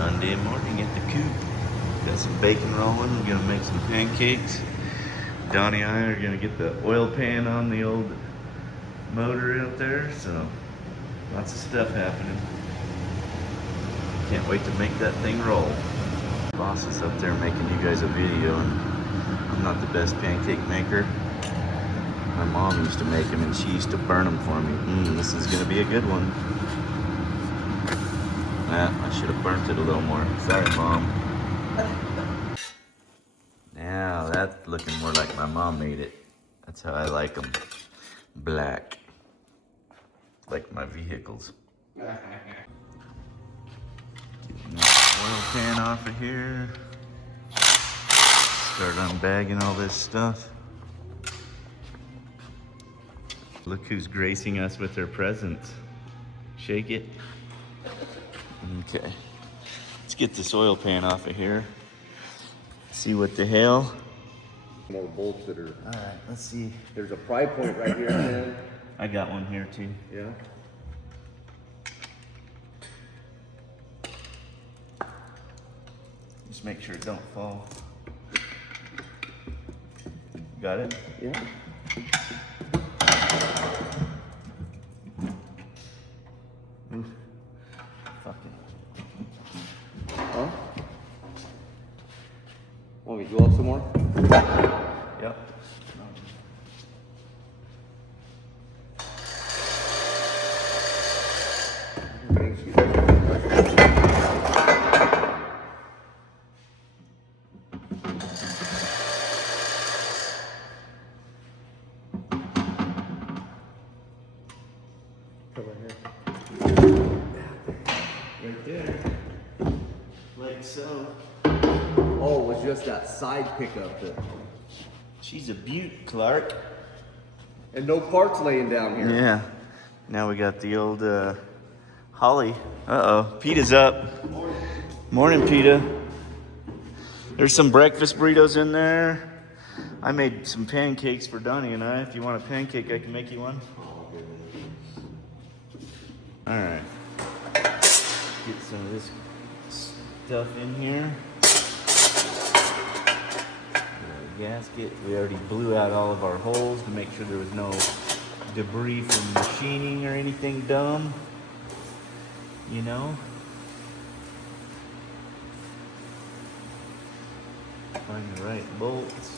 Sunday morning at the coop. Got some bacon rolling. We're gonna make some pancakes. Donnie and I are gonna get the oil pan on the old motor out there. So lots of stuff happening. Can't wait to make that thing roll. Boss is up there making you guys a video, and I'm not the best pancake maker. My mom used to make them and she used to burn them for me. This is gonna be a good one. I should have burnt it a little more. Sorry, Mom. Now that's looking more like my mom made it. That's how I like them. Black. Like my vehicles. Getting the oil pan off of here. Start unbagging all this stuff. Look who's gracing us with their presents. Shake it. Okay. Let's get this oil pan off of here. See what the hell. More bolts that are. All right, let's see. There's a pry point right here, man. I got one here too. Yeah. Just make sure it don't fall. Got it? Yeah. Huh? Want me to go up some more? Yep. Right there. Like so. Oh, it was just that side pickup. She's a beaut, Clark. And no parts laying down here. Yeah. Now we got the old Holly. Uh-oh. Peta's up. Morning, Peta. There's some breakfast burritos in there. I made some pancakes for Donnie and I. If you want a pancake, I can make you one. All right. Get some of this stuff in here. Gasket. We already blew out all of our holes to make sure there was no debris from machining or anything dumb. You know? Find the right bolts.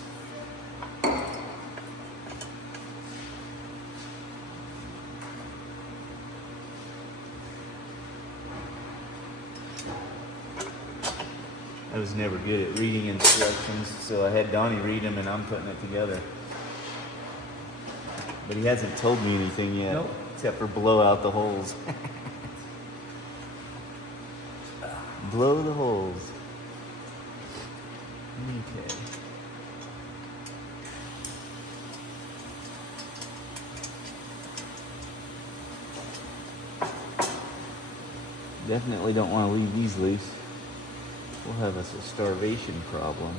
I was never good at reading instructions, so I had Donnie read them and I'm putting it together. But he hasn't told me anything yet, nope. Except for blow out the holes. Blow the holes. Okay. Definitely don't want to leave these loose. We'll have us a starvation problem.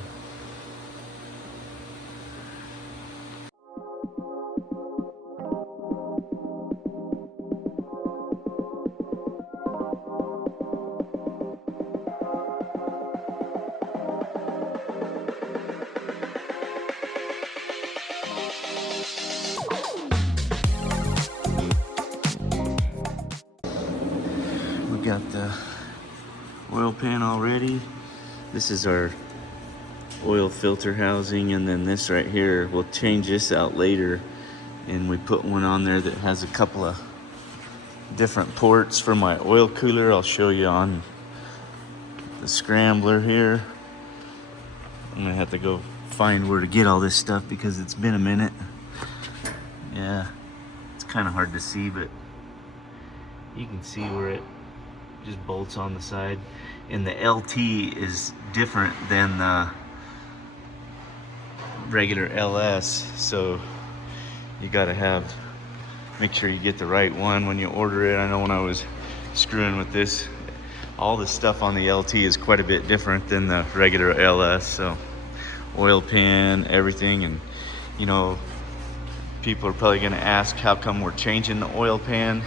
We got the oil pan already. This is our oil filter housing, and then this right here, we'll change this out later, and we put one on there that has a couple of different ports for my oil cooler. I'll show you on the scrambler here. I'm gonna have to go find where to get all this stuff because it's been a minute. Yeah, it's kind of hard to see, but you can see where it just bolts on the side. And the LT is different than the regular LS, so you gotta make sure you get the right one when you order it. I know when I was screwing with this, all the stuff on the LT is quite a bit different than the regular LS. So oil pan, everything, and you know, people are probably gonna ask how come we're changing the oil pan.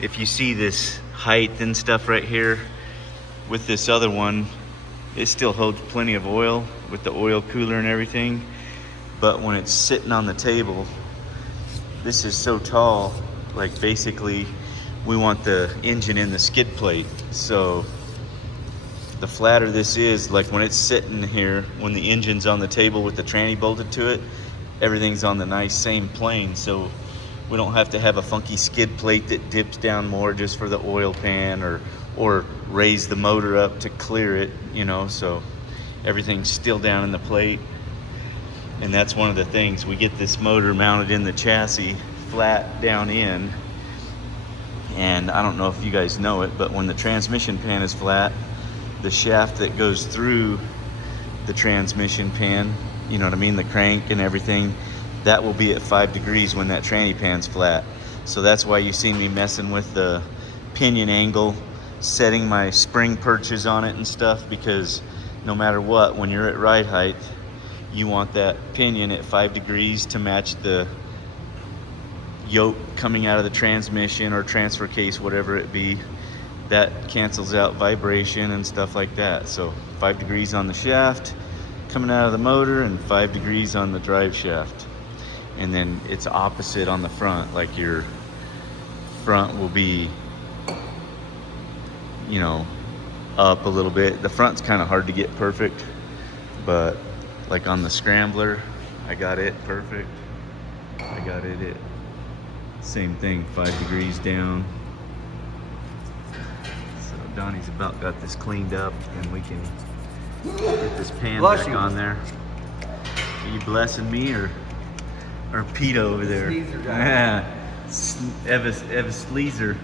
If you see this height and stuff right here, with this other one, it still holds plenty of oil with the oil cooler and everything. But when it's sitting on the table, this is so tall, like basically we want the engine in the skid plate. So the flatter this is, like when it's sitting here, when the engine's on the table with the tranny bolted to it, everything's on the nice same plane. So we don't have to have a funky skid plate that dips down more just for the oil pan, or raise the motor up to clear it, you know. So everything's still down in the plate. And that's one of the things, we get this motor mounted in the chassis flat down in, and I don't know if you guys know it, but when the transmission pan is flat, the shaft that goes through the transmission pan, you know what I mean, the crank and everything, that will be at 5 degrees when that tranny pan's flat. So that's why you see me messing with the pinion angle, setting my spring perches on it and stuff, because no matter what, when you're at ride height, you want that pinion at 5 degrees to match the yoke coming out of the transmission or transfer case, whatever it be. That cancels out vibration and stuff like that. So 5 degrees on the shaft coming out of the motor, and 5 degrees on the drive shaft. And then it's opposite on the front, like your front will be, you know, up a little bit. The front's kind of hard to get perfect, but like on the scrambler, I got it perfect. I got it at same thing, 5 degrees down. So Donnie's about got this cleaned up, and we can get this pan back on there. Are you blessing me or Pete over there? Yeah, Eva Sleazer.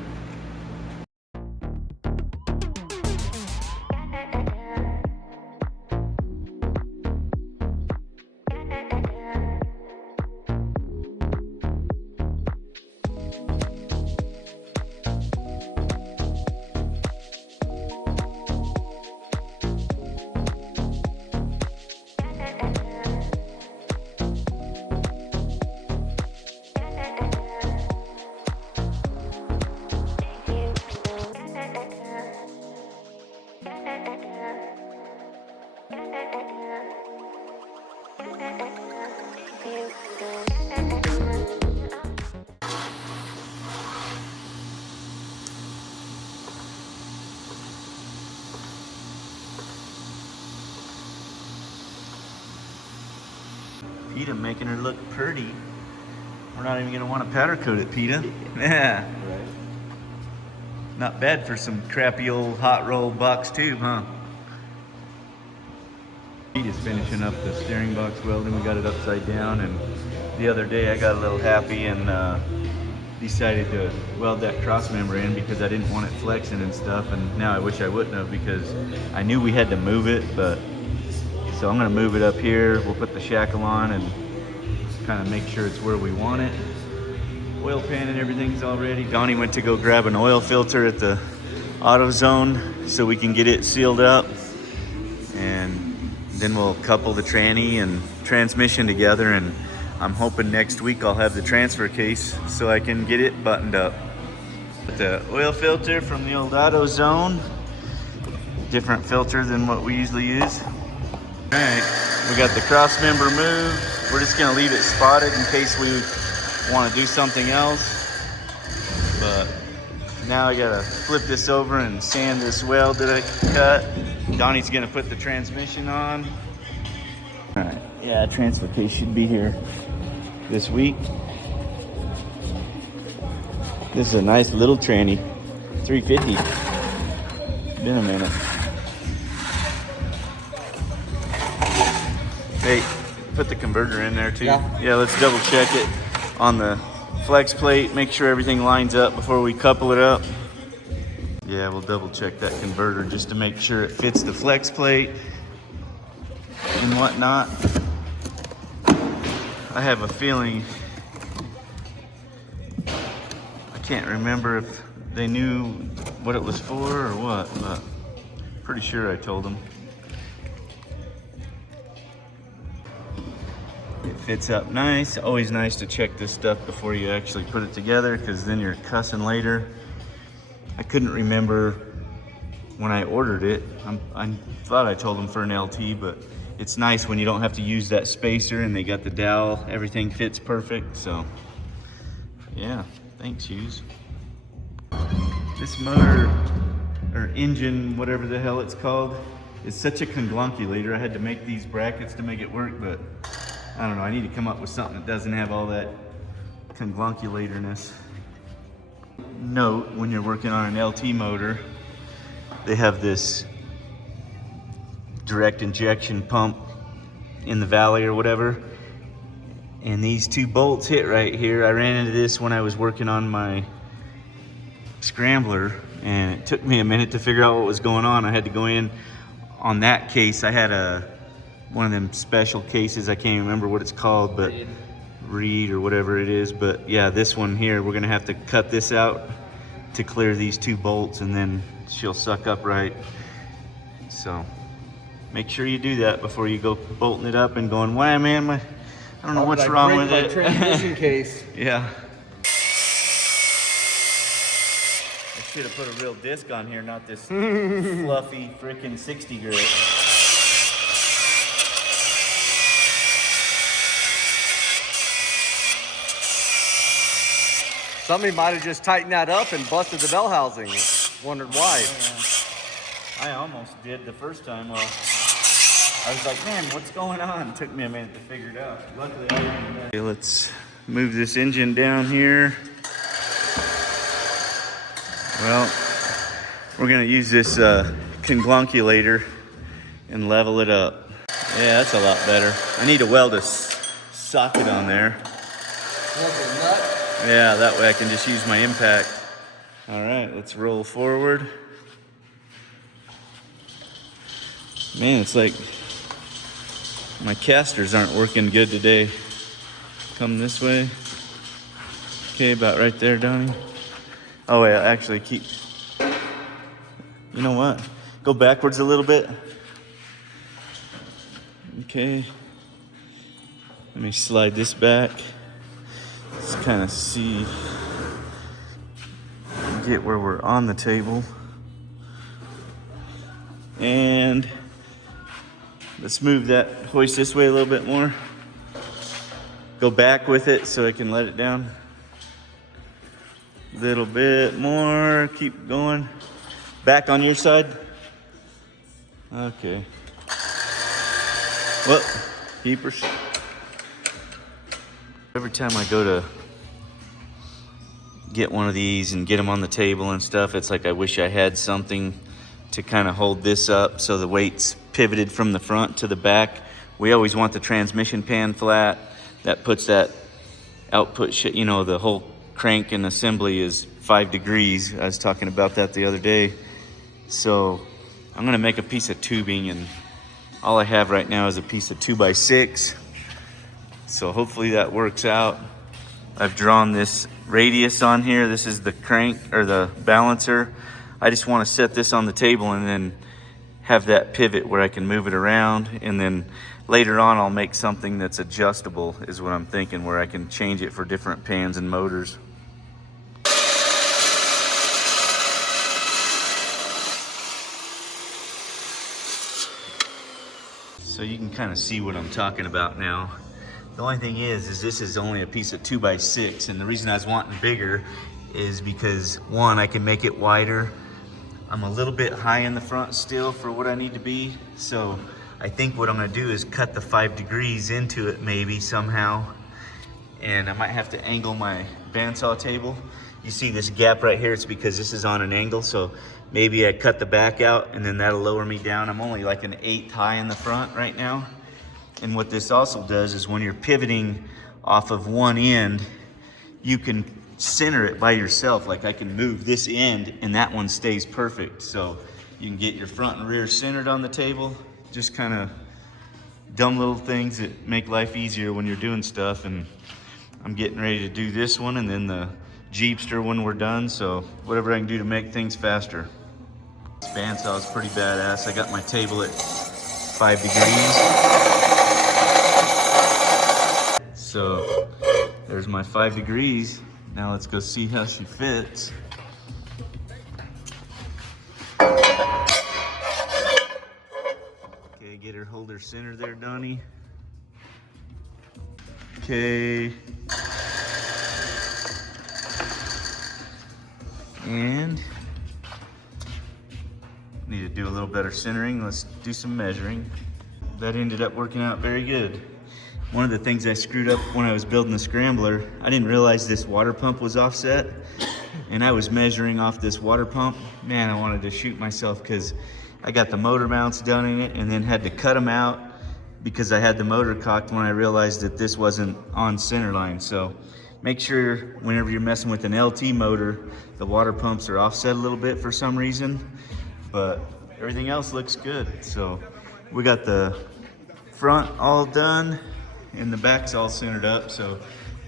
PETA making her look pretty. We're not even gonna want to powder coat it, PETA. Yeah. Right. Not bad for some crappy old hot roll box tube, huh? PETA's finishing up the steering box welding. We got it upside down, and the other day I got a little happy and decided to weld that cross member in because I didn't want it flexing and stuff, and now I wish I wouldn't have, because I knew we had to move it, but so I'm gonna move it up here. We'll put the shackle on and kind of make sure it's where we want it. Oil pan and everything's all ready. Donnie went to go grab an oil filter at the AutoZone so we can get it sealed up, and then we'll couple the tranny and transmission together, and I'm hoping next week I'll have the transfer case so I can get it buttoned up. The oil filter from the old AutoZone, different filter than what we usually use. All right, we got the cross member moved. We're just gonna leave it spotted in case we want to do something else. But now I gotta flip this over and sand this weld that I cut. Donnie's gonna put the transmission on. All right, yeah, transfer case should be here this week. This is a nice little tranny, 350. Been a minute. Hey, put the converter in there too. Yeah, let's double check it on the flex plate. Make sure everything lines up before we couple it up. Yeah, we'll double check that converter just to make sure it fits the flex plate and whatnot. I have a feeling, I can't remember if they knew what it was for or what, but pretty sure I told them. It fits up nice. Always nice to check this stuff before you actually put it together, because then you're cussing later. I couldn't remember when I ordered it. I thought I told them for an LT, but it's nice when you don't have to use that spacer, and they got the dowel. Everything fits perfect, so yeah, thanks, Hughes. This motor, or engine, whatever the hell it's called, is such a conglonculator. I had to make these brackets to make it work, but I don't know, I need to come up with something that doesn't have all that conglonculatorness. Note, when you're working on an LT motor, they have this direct injection pump in the valley or whatever, and these two bolts hit right here. I ran into this when I was working on my scrambler, and it took me a minute to figure out what was going on. I had to go in on that case. I had one of them special cases, I can't remember what it's called, but reed or whatever it is. But yeah, this one here, we're gonna have to cut this out to clear these two bolts, and then she'll suck up right. So make sure you do that before you go bolting it up and going, why man, I don't know what's wrong with it. Transmission case. Yeah. I should have put a real disc on here, not this fluffy freaking 60 grit. Somebody might have just tightened that up and busted the bell housing. Wondered why. I almost did the first time. Well, I was like, man, what's going on? It took me a minute to figure it out. Luckily, I didn't. Okay, let's move this engine down here. Well, we're gonna use this conglonculator and level it up. Yeah, that's a lot better. I need to weld a socket on there. Yeah, that way I can just use my impact. All right, let's roll forward. Man, it's like my casters aren't working good today. Come this way. Okay, about right there, Donnie. Oh wait, actually keep, you know what? Go backwards a little bit. Okay. Let me slide this back. Let's kind of see, get where we're on the table. And let's move that hoist this way a little bit more. Go back with it so I can let it down. Little bit more, keep going. Back on your side. Okay. Well, keepers. Every time I go to get one of these and get them on the table and stuff, it's like I wish I had something to kind of hold this up so the weight's pivoted from the front to the back. We always want the transmission pan flat. That puts that output, you know, the whole crank and assembly is 5 degrees. I was talking about that the other day. So I'm gonna make a piece of tubing, and all I have right now is a piece of 2x6. So hopefully that works out. I've drawn this radius on here. This is the crank or the balancer. I just want to set this on the table and then have that pivot where I can move it around, and then later on I'll make something that's adjustable is what I'm thinking, where I can change it for different pans and motors. So you can kind of see what I'm talking about now. The only thing is this is only a piece of 2x6, and the reason I was wanting bigger is because, one, I can make it wider. I'm a little bit high in the front still for what I need to be, so I think what I'm gonna do is cut the 5 degrees into it maybe somehow, and I might have to angle my bandsaw table. You see this gap right here, it's because this is on an angle, so maybe I cut the back out and then that'll lower me down. I'm only like an 1/8 high in the front right now. And what this also does is when you're pivoting off of one end, you can center it by yourself. Like I can move this end and that one stays perfect. So you can get your front and rear centered on the table. Just kind of dumb little things that make life easier when you're doing stuff. And I'm getting ready to do this one and then the Jeepster when we're done. So whatever I can do to make things faster. This bandsaw is pretty badass. I got my table at 5 degrees. So there's my 5 degrees. Now let's go see how she fits. center there, Donnie. Okay. And need to do a little better centering. Let's do some measuring. That ended up working out very good. One of the things I screwed up when I was building the scrambler, I didn't realize this water pump was offset, and I was measuring off this water pump. Man, I wanted to shoot myself because I got the motor mounts done in it and then had to cut them out because I had the motor cocked when I realized that this wasn't on center line. So make sure whenever you're messing with an LT motor, the water pumps are offset a little bit for some reason, but everything else looks good. So we got the front all done and the back's all centered up. So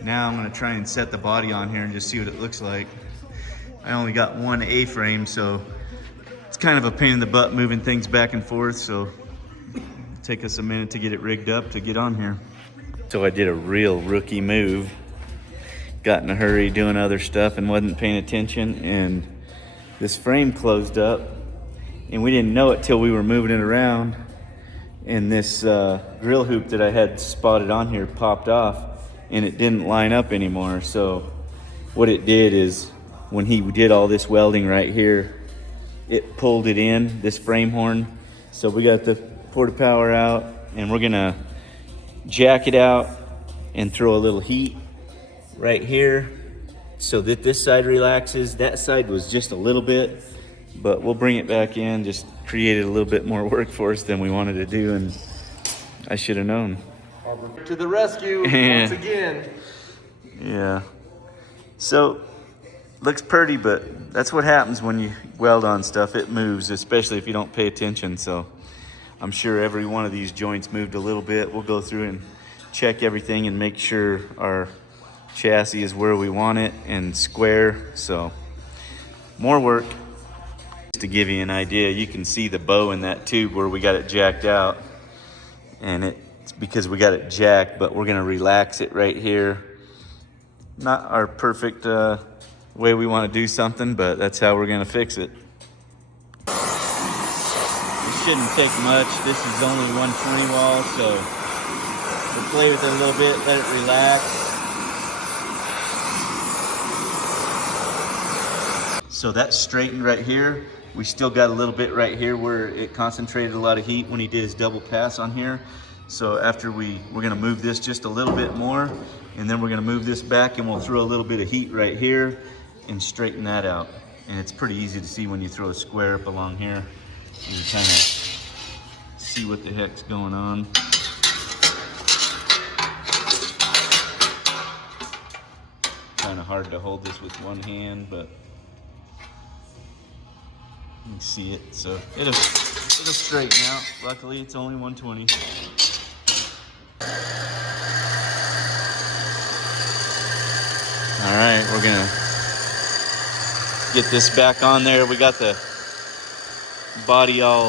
now I'm gonna try and set the body on here and just see what it looks like. I only got one A-frame, so it's kind of a pain in the butt moving things back and forth. So it'll take us a minute to get it rigged up to get on here. So I did a real rookie move. Got in a hurry doing other stuff and wasn't paying attention, and this frame closed up, and we didn't know it till we were moving it around, and this grill hoop that I had spotted on here popped off, and it didn't line up anymore. So what it did is when he did all this welding right here, it pulled it in, this frame horn. So we got the porta power out, and we're gonna jack it out and throw a little heat right here so that this side relaxes. That side was just a little bit, but we'll bring it back in. Just created a little bit more work for us than we wanted to do, and I should have known. To the rescue once again. Yeah. So looks pretty, but that's what happens when you weld on stuff. It moves, especially if you don't pay attention. So I'm sure every one of these joints moved a little bit. We'll go through and check everything and make sure our chassis is where we want it and square. So more work. Just to give you an idea, you can see the bow in that tube where we got it jacked out, and it's because we got it jacked, but we're gonna relax it right here. Not our perfect way we want to do something, but that's how we're gonna fix it. It shouldn't take much. This is only 120 wall, so we'll play with it a little bit, let it relax. So that's straightened right here. We still got a little bit right here where it concentrated a lot of heat when he did his double pass on here. So after we're gonna move this just a little bit more, and then we're gonna move this back, and we'll throw a little bit of heat right here and straighten that out. And it's pretty easy to see when you throw a square up along here. You can kind of see what the heck's going on. Kind of hard to hold this with one hand, but you can see it. So it'll straighten out. Luckily, it's only 120. All right, we're gonna get this back on there. We got the body all,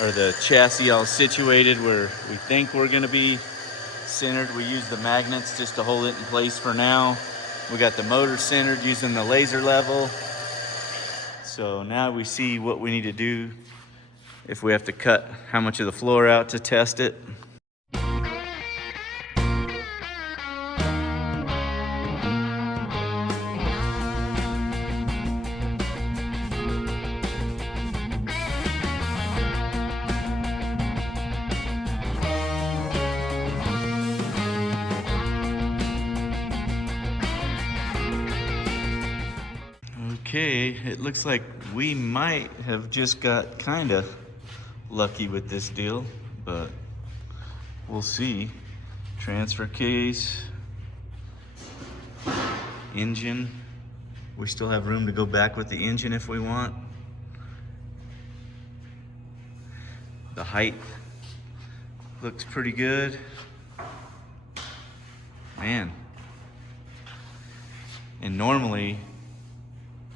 or the chassis all situated where we think we're gonna be centered. We use the magnets just to hold it in place for now. We got the motor centered using the laser level. So now we see what we need to do if we have to cut how much of the floor out to test it. Okay, it looks like we might have just got kind of lucky with this deal, but we'll see. Transfer case, engine. We still have room to go back with the engine if we want. The height looks pretty good. Man. And normally,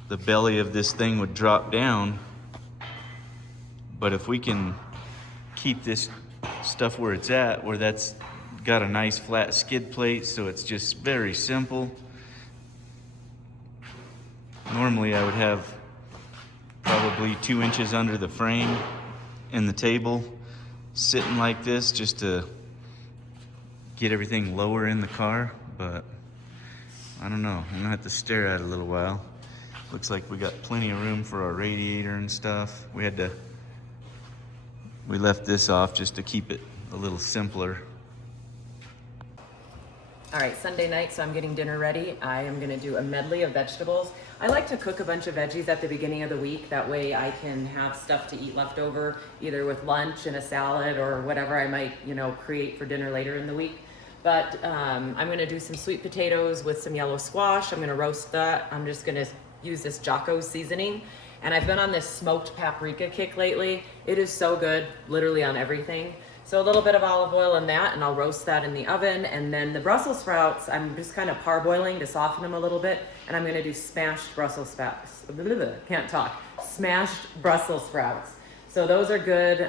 the belly of this thing would drop down, but if we can keep this stuff where it's at, where that's got a nice flat skid plate, so it's just very simple. Normally I would have probably 2 inches under the frame and the table, sitting like this just to get everything lower in the car, but I don't know. I'm gonna have to stare at it a little while. Looks like we got plenty of room for our radiator and stuff. We left this off just to keep it a little simpler. All right, Sunday night, so I'm getting dinner ready. I am gonna do a medley of vegetables. I like to cook a bunch of veggies at the beginning of the week. That way I can have stuff to eat left over, either with lunch and a salad or whatever I might, create for dinner later in the week. But I'm gonna do some sweet potatoes with some yellow squash. I'm gonna roast that. I'm just gonna use this Jocko's seasoning. And I've been on this smoked paprika kick lately. It is so good, literally on everything. So a little bit of olive oil in that, and I'll roast that in the oven. And then the Brussels sprouts, I'm just kind of parboiling to soften them a little bit. And I'm gonna do smashed Brussels sprouts. Can't talk. Smashed Brussels sprouts. So those are good.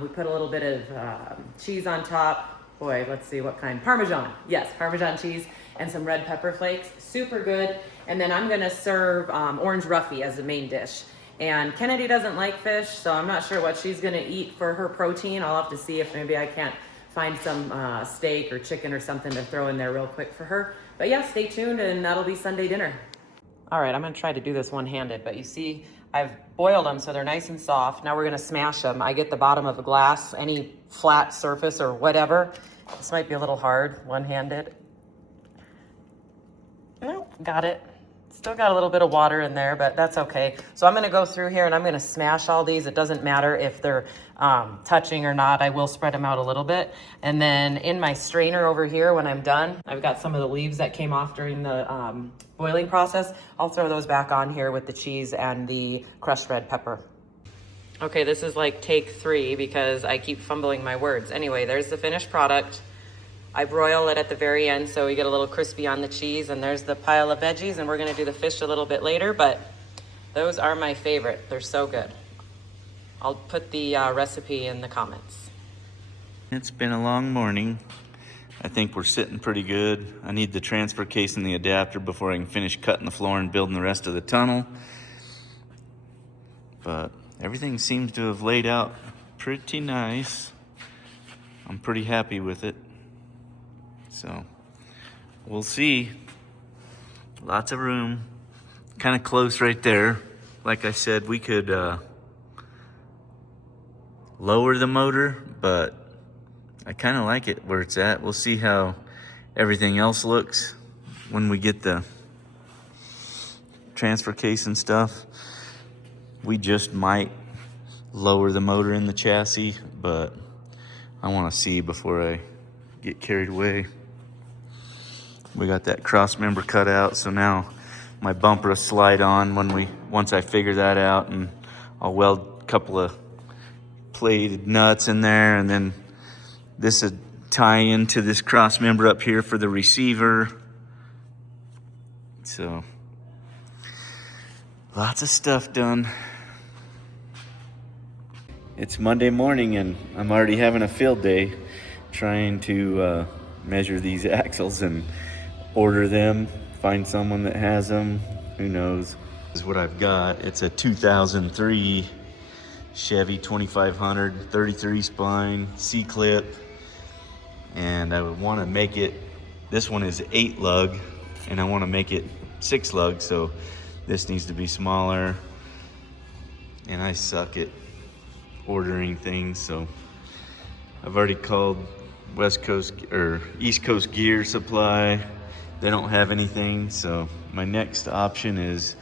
We put a little bit of cheese on top. Boy, let's see what kind. Parmesan. Yes, Parmesan cheese and some red pepper flakes. Super good. And then I'm gonna serve orange roughy as the main dish. And Kennedy doesn't like fish, so I'm not sure what she's gonna eat for her protein. I'll have to see if maybe I can't find some steak or chicken or something to throw in there real quick for her. But yeah, stay tuned and that'll be Sunday dinner. All right, I'm gonna try to do this one-handed, but you see, I've boiled them so they're nice and soft. Now we're gonna smash them. I get the bottom of a glass, any flat surface or whatever. This might be a little hard, one-handed. Nope, got it. Still got a little bit of water in there, but that's okay. So I'm gonna go through here and I'm gonna smash all these. It doesn't matter if they're touching or not. I will spread them out a little bit. And then in my strainer over here, when I'm done, I've got some of the leaves that came off during the boiling process. I'll throw those back on here with the cheese and the crushed red pepper. Okay, this is like take 3 because I keep fumbling my words. Anyway, there's the finished product. I broil it at the very end so we get a little crispy on the cheese, and there's the pile of veggies, and we're gonna do the fish a little bit later, but those are my favorite. They're so good. I'll put the recipe in the comments. It's been a long morning. I think we're sitting pretty good. I need the transfer case and the adapter before I can finish cutting the floor and building the rest of the tunnel. But everything seems to have laid out pretty nice. I'm pretty happy with it. So we'll see. Lots of room. Kind of close right there. Like I said, we could lower the motor, but I kind of like it where it's at. We'll see how everything else looks when we get the transfer case and stuff. We just might lower the motor in the chassis, but I want to see before I get carried away. We got that cross member cut out, so now my bumper will slide on once I figure that out, and I'll weld a couple of plated nuts in there, and then this would tie into this cross member up here for the receiver. So lots of stuff done. It's Monday morning and I'm already having a field day trying to measure these axles and order them, find someone that has them. Who knows? This is what I've got. It's a 2003 Chevy 2500 33 spine C-clip, and I would want to make it, this one is 8 lug and I want to make it 6 lug, so this needs to be smaller, and I suck at ordering things, so I've already called West Coast or East Coast Gear Supply. They don't have anything, so my next option is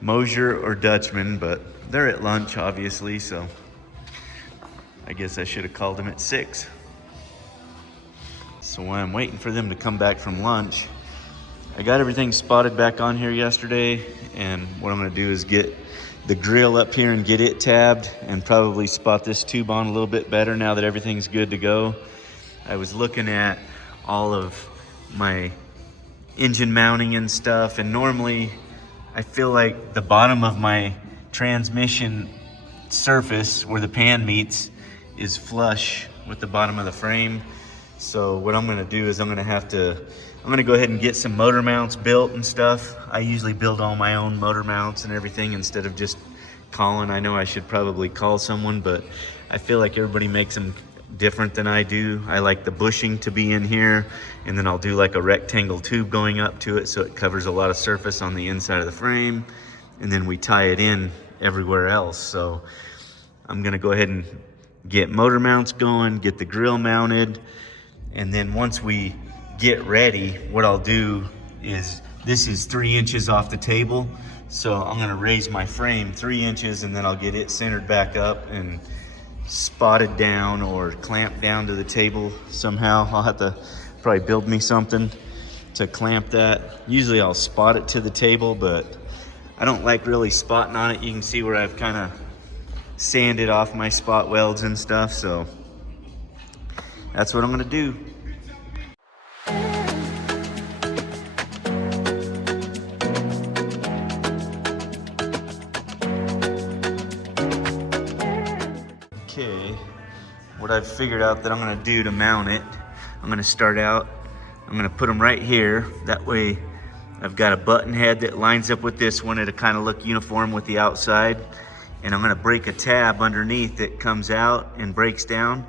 Mosier or Dutchman, but they're at lunch obviously, so I guess I should have called them at 6. So while I'm waiting for them to come back from lunch, I got everything spotted back on here yesterday, and what I'm gonna do is get the grill up here and get it tabbed and probably spot this tube on a little bit better now that everything's good to go. I was looking at all of my engine mounting and stuff, and normally I feel like the bottom of my transmission surface where the pan meets is flush with the bottom of the frame. So what I'm gonna do is I'm gonna go ahead and get some motor mounts built and stuff. I usually build all my own motor mounts and everything instead of just calling. I know I should probably call someone, but I feel like everybody makes them different than I do. I like the bushing to be in here, and then I'll do like a rectangle tube going up to it so it covers a lot of surface on the inside of the frame, and then we tie it in everywhere else. So I'm gonna go ahead and get motor mounts going, get the grill mounted, and then once we get ready, what I'll do is, this is 3 inches off the table, so I'm gonna raise my frame 3 inches, and then I'll get it centered back up and spotted down or clamped down to the table somehow. I'll have to probably build me something to clamp that. Usually I'll spot it to the table, but I don't like really spotting on it. You can see where I've kind of sanded off my spot welds and stuff, so that's what I'm gonna do. Okay, what I've figured out that I'm gonna do to mount it, I'm gonna start out, I'm gonna put them right here. That way I've got a button head that lines up with this one. It'll kind of look uniform with the outside. And I'm gonna break a tab underneath that comes out and breaks down.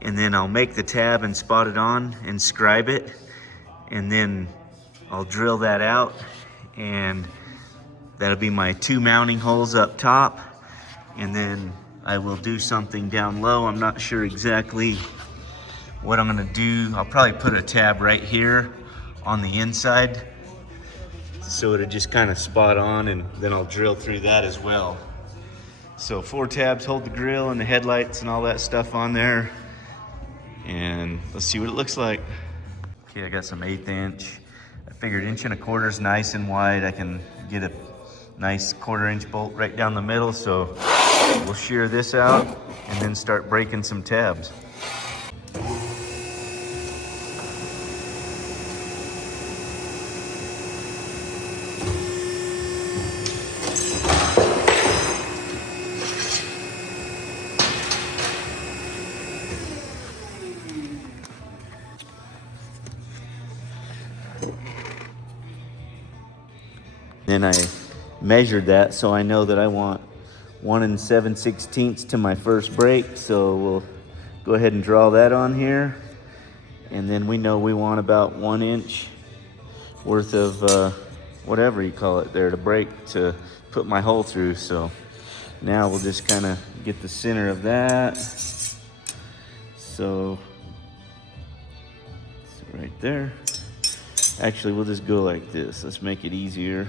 And then I'll make the tab and spot it on and scribe it. And then I'll drill that out, and that'll be my 2 mounting holes up top. And then I will do something down low. I'm not sure exactly what I'm gonna do. I'll probably put a tab right here on the inside, so it'll just kind of spot on, and then I'll drill through that as well. So 4 tabs hold the grill and the headlights and all that stuff on there. And let's see what it looks like. Okay, I got some 1/8 inch. I figured 1.25 inches is nice and wide. I can get a nice 1/4 inch bolt right down the middle. So we'll shear this out and then start breaking some tabs. Then I measured that, so I know that I want 1 7/16 to my first break. So we'll go ahead and draw that on here. And then we know we want about 1 inch worth of whatever you call it there to break to put my hole through. So now we'll just kind of get the center of that. So right there. Actually, we'll just go like this. Let's make it easier.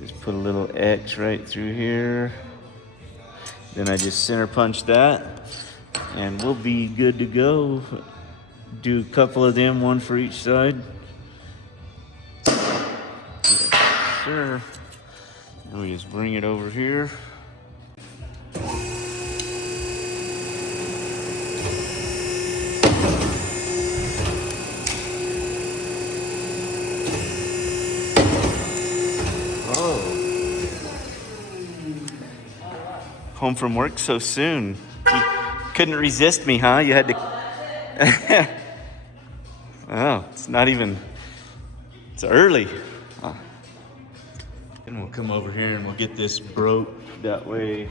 Just put a little X right through here. Then I just center punch that, and we'll be good to go. Do a couple of them, one for each side. Yes, sir. And we just bring it over here. Home from work so soon. You couldn't resist me, huh? You had to. Oh, it's not even. It's early. And we'll come over here and we'll get this broke. That way,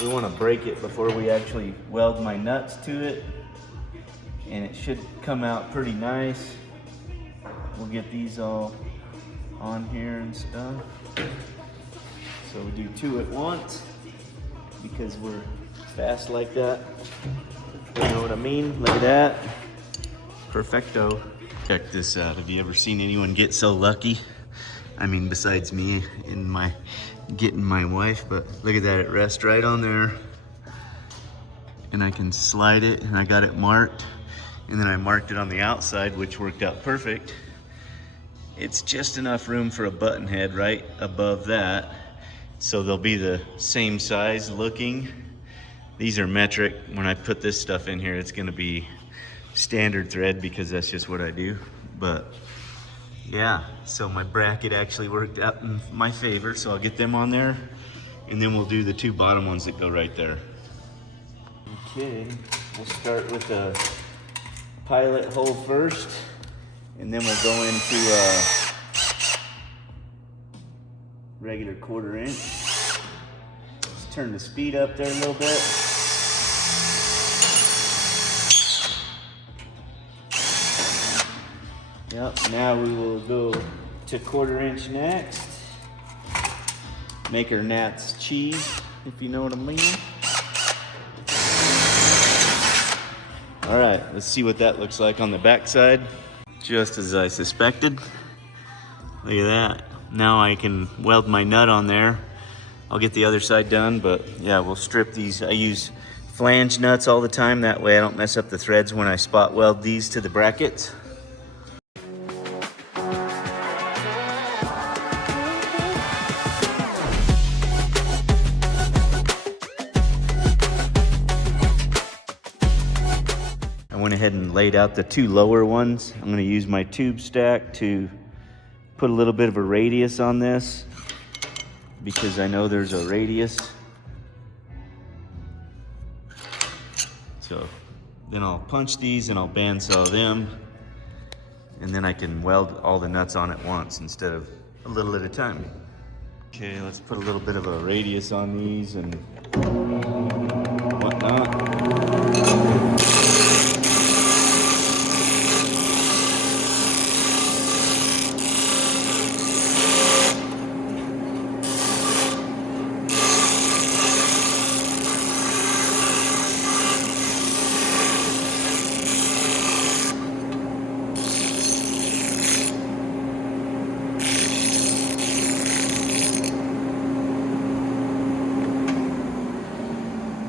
we want to break it before we actually weld my nuts to it. And it should come out pretty nice. We'll get these all on here and stuff. So we do 2 at once, because we're fast like that. You know what I mean? Look at that. Perfecto. Check this out. Have you ever seen anyone get so lucky? I mean, besides me and getting my wife, but look at that. It rests right on there. And I can slide it, and I got it marked. And then I marked it on the outside, which worked out perfect. It's just enough room for a button head right above that. So they'll be the same size looking. These are metric. When I put this stuff in here, it's gonna be standard thread because that's just what I do. But yeah, so my bracket actually worked out in my favor. So I'll get them on there, and then we'll do the 2 bottom ones that go right there. Okay, we'll start with a pilot hole first, and then we'll go into regular 1/4 inch. Let's turn the speed up there a little bit. Yep, now we will go to 1/4 inch next. Make our gnats cheese, if you know what I mean. All right, let's see what that looks like on the back side. Just as I suspected. Look at that. Now I can weld my nut on there. I'll get the other side done, but yeah, we'll strip these. I use flange nuts all the time. That way I don't mess up the threads when I spot weld these to the brackets. I went ahead and laid out the 2 lower ones. I'm gonna use my tube stack to put a little bit of a radius on this because I know there's a radius. So then I'll punch these and I'll bandsaw them, and then I can weld all the nuts on at once instead of a little at a time. Okay, let's put a little bit of a radius on these and whatnot.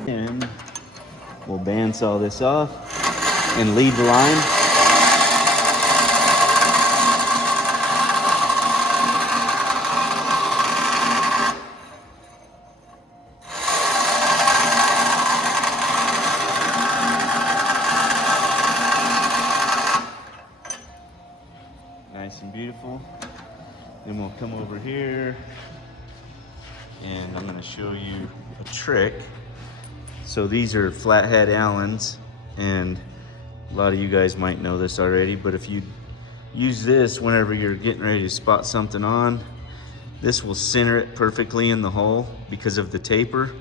And we'll bandsaw this off and leave the line. Nice and beautiful. Then we'll come over here and I'm going to show you a trick. So these are flathead Allens, and a lot of you guys might know this already, but if you use this whenever you're getting ready to spot something on, this will center it perfectly in the hole because of the taper,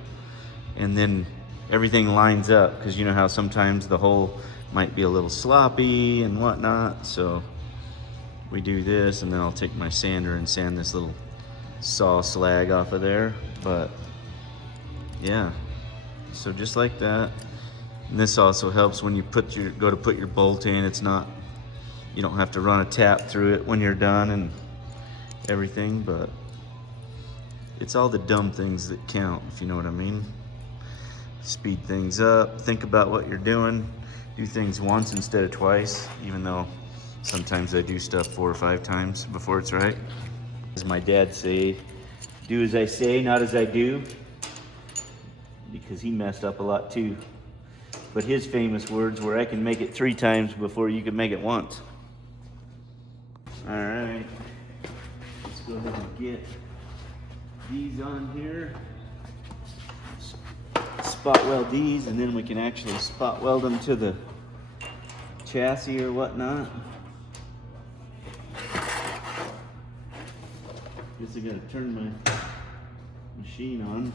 and then everything lines up, because you know how sometimes the hole might be a little sloppy and whatnot. So we do this, and then I'll take my sander and sand this little saw slag off of there. But yeah, so just like that. And this also helps when you go to put your bolt in. It's not, you don't have to run a tap through it when you're done and everything, but it's all the dumb things that count, if you know what I mean. Speed things up, think about what you're doing, do things once instead of twice, even though sometimes I do stuff 4 or 5 times before it's right. As my dad say, do as I say, not as I do, because he messed up a lot too. But his famous words were, I can make it 3 times before you can make it once. All right, let's go ahead and get these on here. Spot weld these, and then we can actually spot weld them to the chassis or whatnot. Guess I gotta turn my machine on.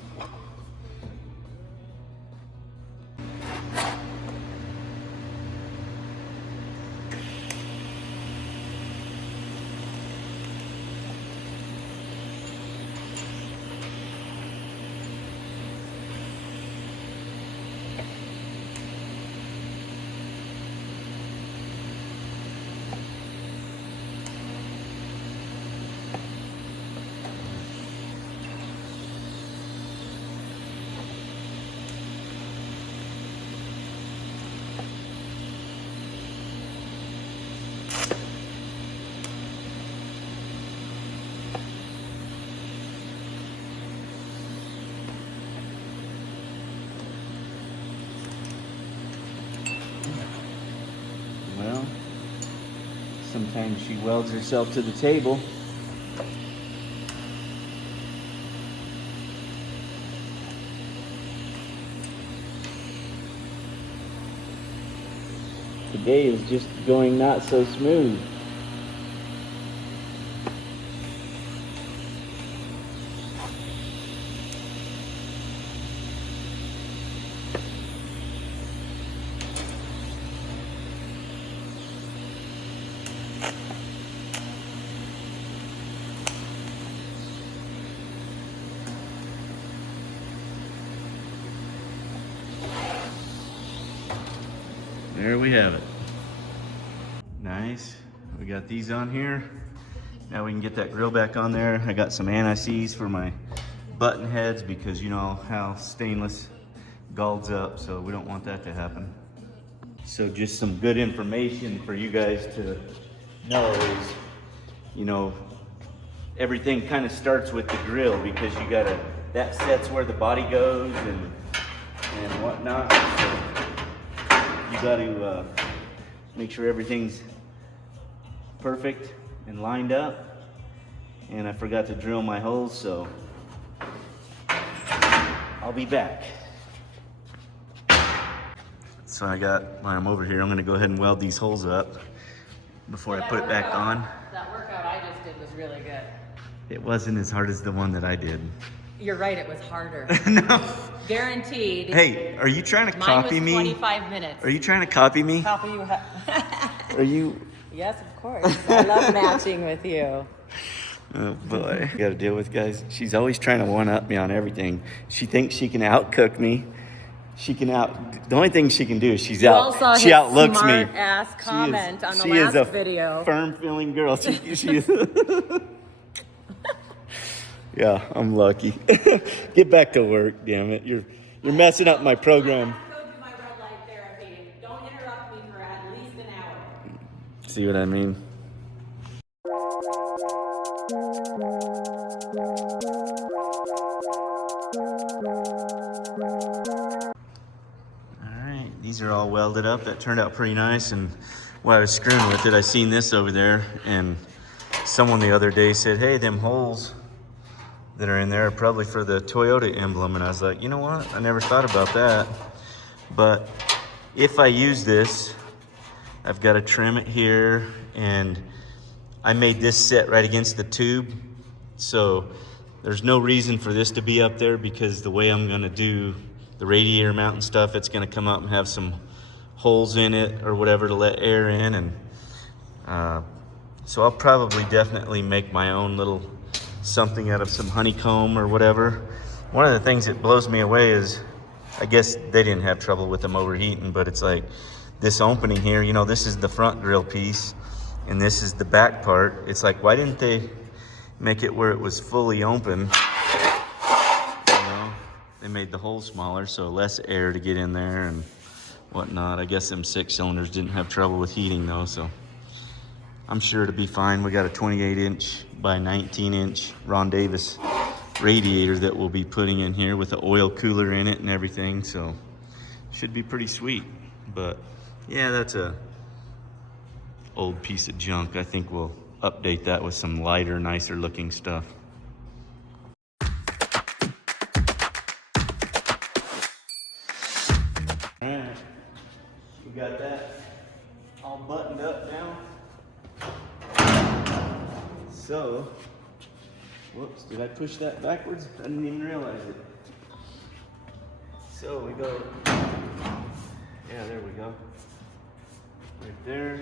Well, sometimes she welds herself to the table. Today is just going not so smooth. there we have it. Nice. We got these on here. Now we can get that grill back on there. I got some anti-seize for my button heads because you know how stainless galds up, so we don't want that to happen. So just some good information for you guys to know is, you know, everything kind of starts with the grill because you gotta, that sets where the body goes and whatnot. So you got to make sure everything's perfect and lined up. And I forgot to drill my holes, so I'll be back. So when I'm over here, I'm gonna go ahead and weld these holes up before I put it back on. That workout I just did was really good. It wasn't as hard as the one that I did. You're right, it was harder. No. Guaranteed. Hey, are you trying to copy me? Mine was 25 minutes. Are you trying to copy me? Copy you. Are you? Yes, of course. I love matching with you. Oh boy, I gotta deal with guys. She's always trying to one-up me on everything. She thinks she can outcook me. The only thing she can do is she outlooks me. Smart-ass comment on the last video. Firm-feeling girl. She is. Yeah, I'm lucky. Get back to work, damn it. You're messing up my program. Go do my red light therapy. Don't interrupt me for at least an hour. See what I mean? Alright, these are all welded up. That turned out pretty nice, and while I was screwing with it, I seen this over there, and someone the other day said, hey, them holes that are in there are probably for the Toyota emblem, and I was like, you know what? I never thought about that. But if I use this, I've got to trim it here, and I made this set right against the tube, so there's no reason for this to be up there because the way I'm gonna do the radiator mount and stuff, it's gonna come up and have some holes in it or whatever to let air in, and so I'll probably definitely make my own little something out of some honeycomb or whatever. One of the things that blows me away is, I guess they didn't have trouble with them overheating, but it's like this opening here, you know, this is the front grill piece and this is the back part. It's like, why didn't they make it where it was fully open? You know, they made the hole smaller so less air to get in there and whatnot. I guess them 6 cylinders didn't have trouble with heating though, so I'm sure it'll be fine. We got a 28-inch by 19-inch Ron Davis radiator that we'll be putting in here with the oil cooler in it and everything, so should be pretty sweet. But yeah, that's a old piece of junk. I think we'll update that with some lighter, nicer looking stuff. All right, we got that all buttoned up now. So, whoops, did I push that backwards? I didn't even realize it. So we go, yeah, there we go. Right there.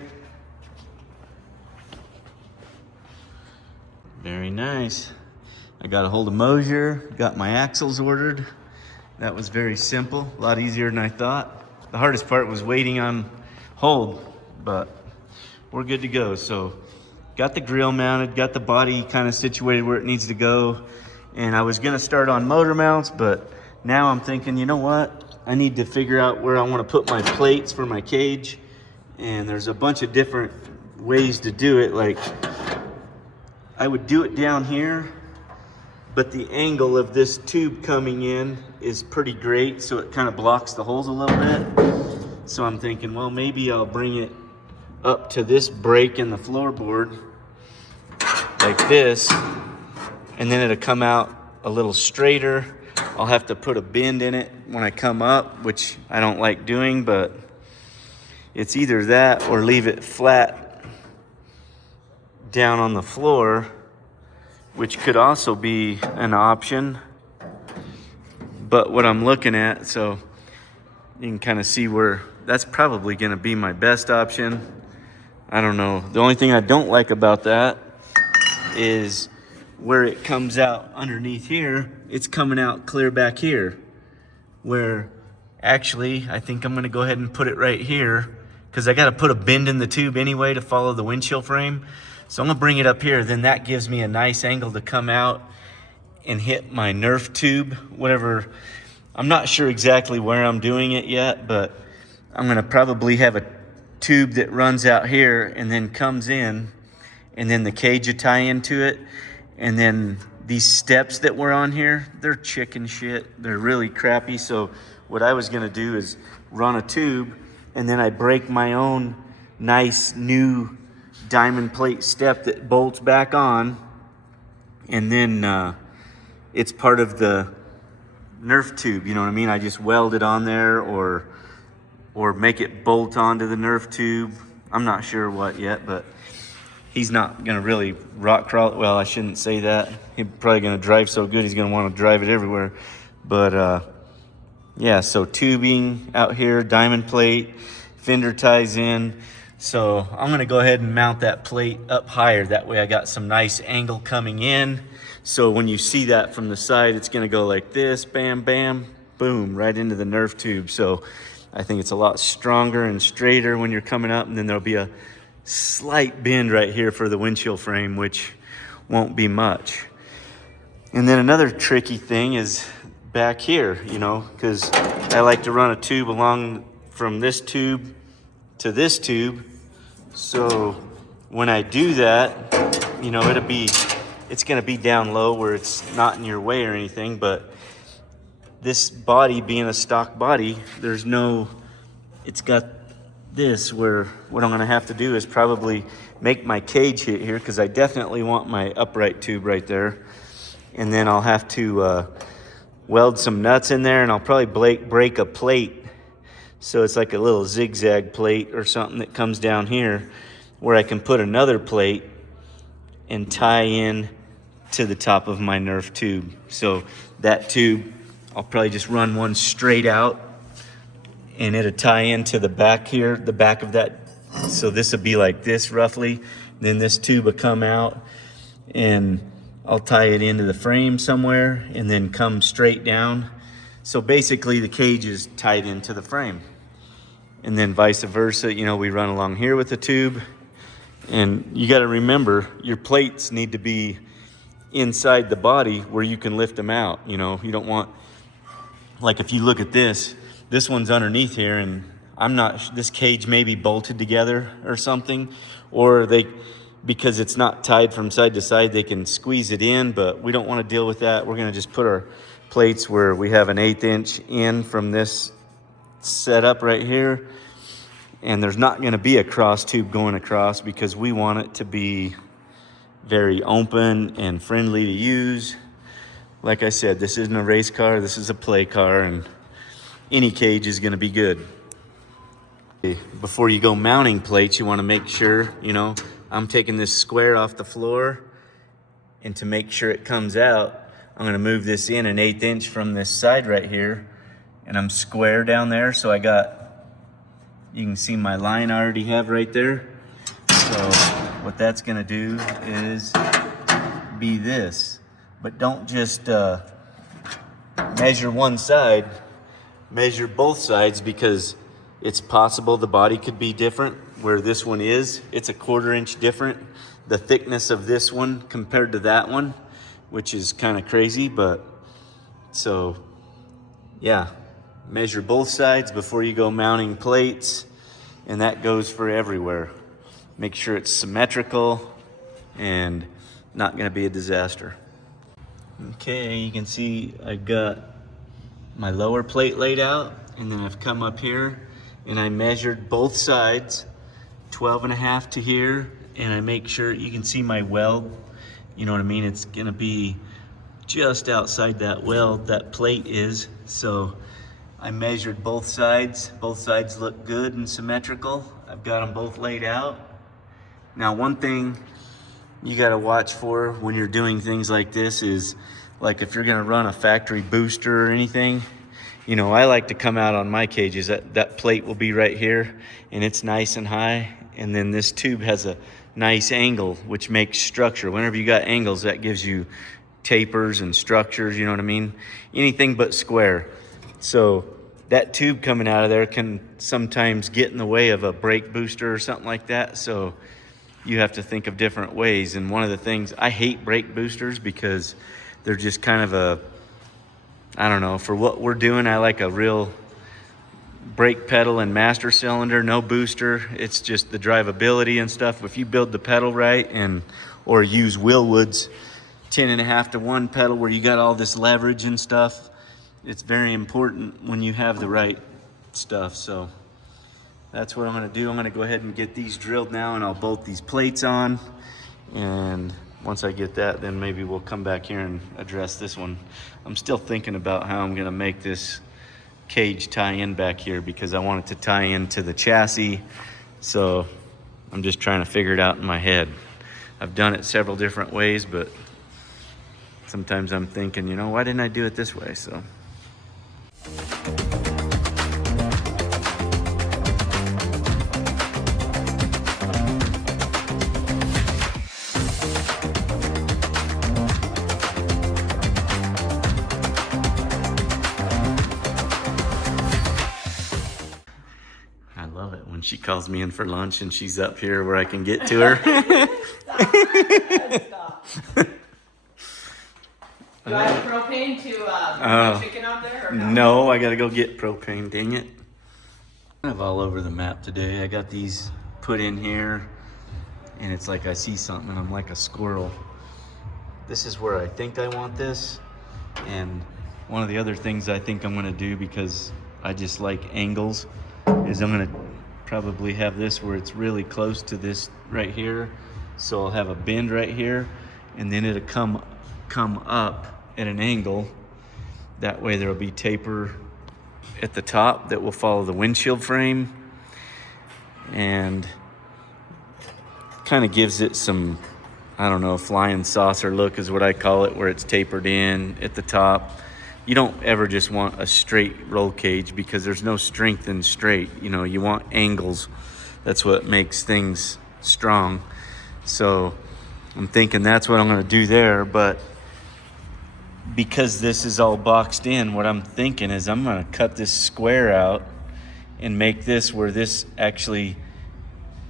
Very nice. I got a hold of Mosier, got my axles ordered. That was very simple, a lot easier than I thought. The hardest part was waiting on hold, but we're good to go. So got the grill mounted, got the body kind of situated where it needs to go. And I was gonna start on motor mounts, but now I'm thinking, you know what? I need to figure out where I wanna put my plates for my cage. And there's a bunch of different ways to do it. Like, I would do it down here, but the angle of this tube coming in is pretty great, so it kind of blocks the holes a little bit. So I'm thinking, well, maybe I'll bring it up to this break in the floorboard like this, and then it'll come out a little straighter. I'll have to put a bend in it when I come up, which I don't like doing, but it's either that or leave it flat down on the floor, which could also be an option. But what I'm looking at, so you can kind of see where that's probably gonna be my best option. I don't know. The only thing I don't like about that is where it comes out underneath here, it's coming out clear back here. Where actually, I think I'm gonna go ahead and put it right here because I got to put a bend in the tube anyway to follow the windshield frame. So I'm gonna bring it up here. Then that gives me a nice angle to come out and hit my Nerf tube, whatever. I'm not sure exactly where I'm doing it yet, but I'm gonna probably have a tube that runs out here and then comes in, and then the cage will tie into it. And then these steps that were on here, they're chicken shit. They're really crappy. So what I was gonna do is run a tube, and then I break my own nice new diamond plate step that bolts back on, and then it's part of the Nerf tube, you know what I mean? I just weld it on there, or make it bolt onto the Nerf tube. I'm not sure what yet, but he's not gonna really rock crawl it. Well, I shouldn't say that. He's probably gonna drive so good, he's gonna wanna drive it everywhere. But yeah, so tubing out here, diamond plate, fender ties in. So I'm gonna go ahead and mount that plate up higher. That way I got some nice angle coming in. So when you see that from the side, it's gonna go like this, bam, bam, boom, right into the Nerf tube. So I think it's a lot stronger and straighter when you're coming up, and then there'll be a slight bend right here for the windshield frame, which won't be much. And then another tricky thing is back here, you know, because I like to run a tube along from this tube to this tube. So when I do that, you know, it's gonna be down low where it's not in your way or anything, but this body being a stock body, it's got this where what I'm gonna have to do is probably make my cage hit here, because I definitely want my upright tube right there. And then I'll have to weld some nuts in there, and I'll probably break a plate. So it's like a little zigzag plate or something that comes down here, where I can put another plate and tie in to the top of my Nerf tube. So that tube, I'll probably just run one straight out, and it'll tie into the back here, the back of that. So this will be like this roughly. Then this tube will come out, and I'll tie it into the frame somewhere and then come straight down. So basically the cage is tied into the frame. And then vice versa, you know, we run along here with the tube. And you got to remember, your plates need to be inside the body where you can lift them out. You know, you don't want, like if you look at this one's underneath here, and this cage may be bolted together or something, or because it's not tied from side to side, they can squeeze it in, but we don't want to deal with that. We're going to just put our plates where we have an 1/8 inch in from this setup right here. And there's not going to be a cross tube going across, because we want it to be very open and friendly to use. Like I said, this isn't a race car, this is a play car, and any cage is going to be good. Before you go mounting plates, you want to make sure, you know, I'm taking this square off the floor, and to make sure it comes out, I'm going to move this in an 1/8 inch from this side right here, and I'm square down there. So you can see my line I already have right there. So what that's going to do is be this. But don't just measure one side, measure both sides, because it's possible the body could be different. Where this one is, it's a 1/4 inch different, the thickness of this one compared to that one, which is kind of crazy. But so yeah, measure both sides before you go mounting plates, and that goes for everywhere. Make sure it's symmetrical and not going to be a disaster. Okay, you can see I got my lower plate laid out, and then I've come up here and I measured both sides, 12.5 to here, and I make sure you can see my weld. You know what I mean? It's gonna be just outside that weld, that plate is. So I measured both sides. Both sides look good and symmetrical. I've got them both laid out. Now, one thing you gotta watch for when you're doing things like this is, like if you're gonna run a factory booster or anything, you know, I like to come out on my cages, that plate will be right here, and it's nice and high. And then this tube has a nice angle, which makes structure. Whenever you got angles, that gives you tapers and structures, you know what I mean? Anything but square. So that tube coming out of there can sometimes get in the way of a brake booster or something like that. So you have to think of different ways. And one of the things, I hate brake boosters because they're just kind of a, I don't know, for what we're doing, I like a real brake pedal and master cylinder, no booster. It's just the drivability and stuff. If you build the pedal right or use Willwood's 10.5-to-1 pedal where you got all this leverage and stuff, it's very important when you have the right stuff. So that's what I'm gonna do. I'm gonna go ahead and get these drilled now, and I'll bolt these plates on. And once I get that, then maybe we'll come back here and address this one. I'm still thinking about how I'm gonna make this cage tie in back here because I want it to tie into the chassis. So I'm just trying to figure it out in my head. I've done it several different ways, but sometimes I'm thinking, you know, why didn't I do it this way? So. I love it when she calls me in for lunch and she's up here where I can get to her. Stop. Do I have propane to put chicken out there or not? No, I gotta go get propane, dang it. Kind of all over the map today. I got these put in here and it's like I see something and I'm like a squirrel. This is where I think I want this. And one of the other things I think I'm gonna do, because I just like angles, is I'm gonna probably have this where it's really close to this right here. So I'll have a bend right here and then it'll come up at an angle. That way there'll be taper at the top that will follow the windshield frame and kind of gives it some, I don't know, flying saucer look is what I call it, where it's tapered in at the top. You don't ever just want a straight roll cage because there's no strength in straight. You know, you want angles. That's what makes things strong. So I'm thinking that's what I'm gonna do there, but because this is all boxed in, what I'm thinking is I'm gonna cut this square out and make this where this actually,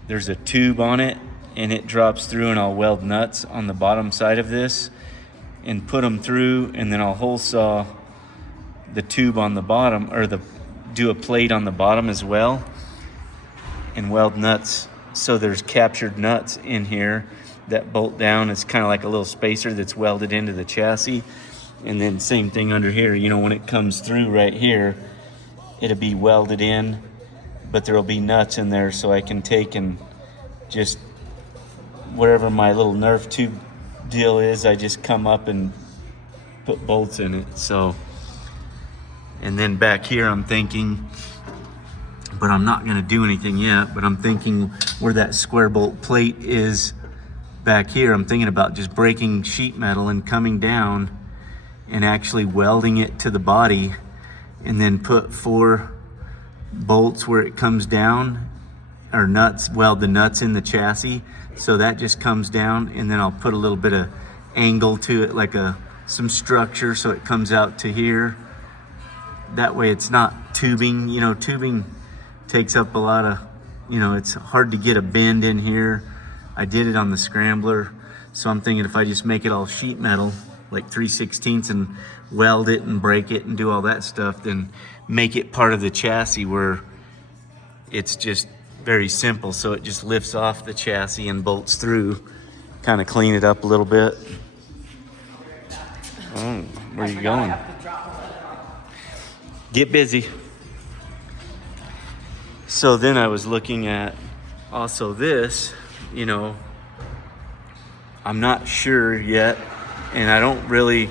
there's a tube on it and it drops through, and I'll weld nuts on the bottom side of this and put them through, and then I'll hole saw the tube on the bottom, or do a plate on the bottom as well, and weld nuts. So there's captured nuts in here that bolt down. It's kind of like a little spacer that's welded into the chassis. And then same thing under here, you know, when it comes through right here, it'll be welded in, but there'll be nuts in there, so I can take and just wherever my little Nerf tube deal is, I just come up and put bolts in it. So, and then back here I'm thinking, but I'm not gonna do anything yet, but I'm thinking where that square bolt plate is back here, I'm thinking about just breaking sheet metal and coming down and actually welding it to the body, and then put 4 bolts where it comes down, or nuts, weld the nuts in the chassis, so that just comes down, and then I'll put a little bit of angle to it, like some structure, so it comes out to here. That way it's not tubing. You know, tubing takes up a lot of, you know, it's hard to get a bend in here. I did it on the scrambler, so I'm thinking if I just make it all sheet metal, like 3/16 and weld it and break it and do all that stuff, then make it part of the chassis where it's just very simple. So it just lifts off the chassis and bolts through, kind of clean it up a little bit. Oh, where are you going? Get busy. So then I was looking at also this, you know, I'm not sure yet, and I don't really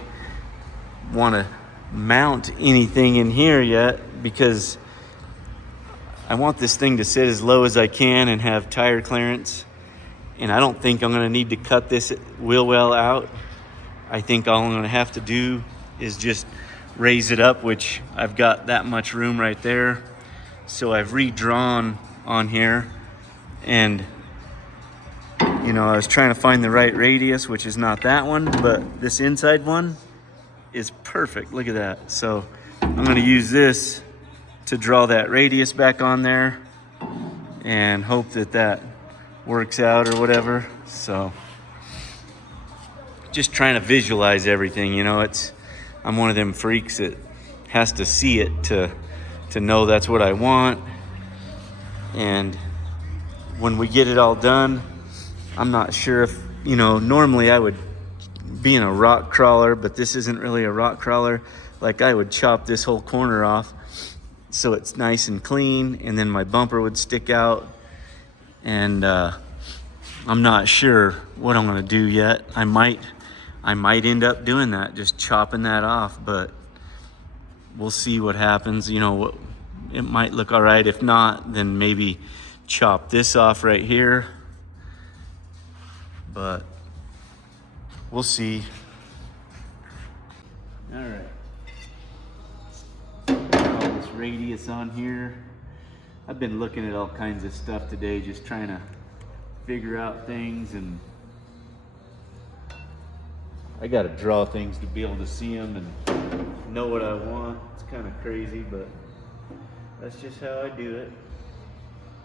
want to mount anything in here yet because I want this thing to sit as low as I can and have tire clearance. And I don't think I'm going to need to cut this wheel well out. I think all I'm going to have to do is just raise it up, which I've got that much room right there. So I've redrawn on here, and you know, I was trying to find the right radius, which is not that one, but this inside one is perfect. Look at that. So I'm going to use this to draw that radius back on there and hope that that works out or whatever. So just trying to visualize everything, you know. I'm one of them freaks that has to see it to know that's what I want. And when we get it all done, I'm not sure if, you know, normally I would be in a rock crawler, but this isn't really a rock crawler. Like, I would chop this whole corner off so it's nice and clean, and then my bumper would stick out. And I'm not sure what I'm gonna do yet. I might end up doing that, just chopping that off, but we'll see what happens. You know, it might look all right. If not, then maybe chop this off right here, but we'll see. All right, all this radius on here. I've been looking at all kinds of stuff today, just trying to figure out things, and I got to draw things to be able to see them and know what I want. It's kind of crazy, but that's just how I do it.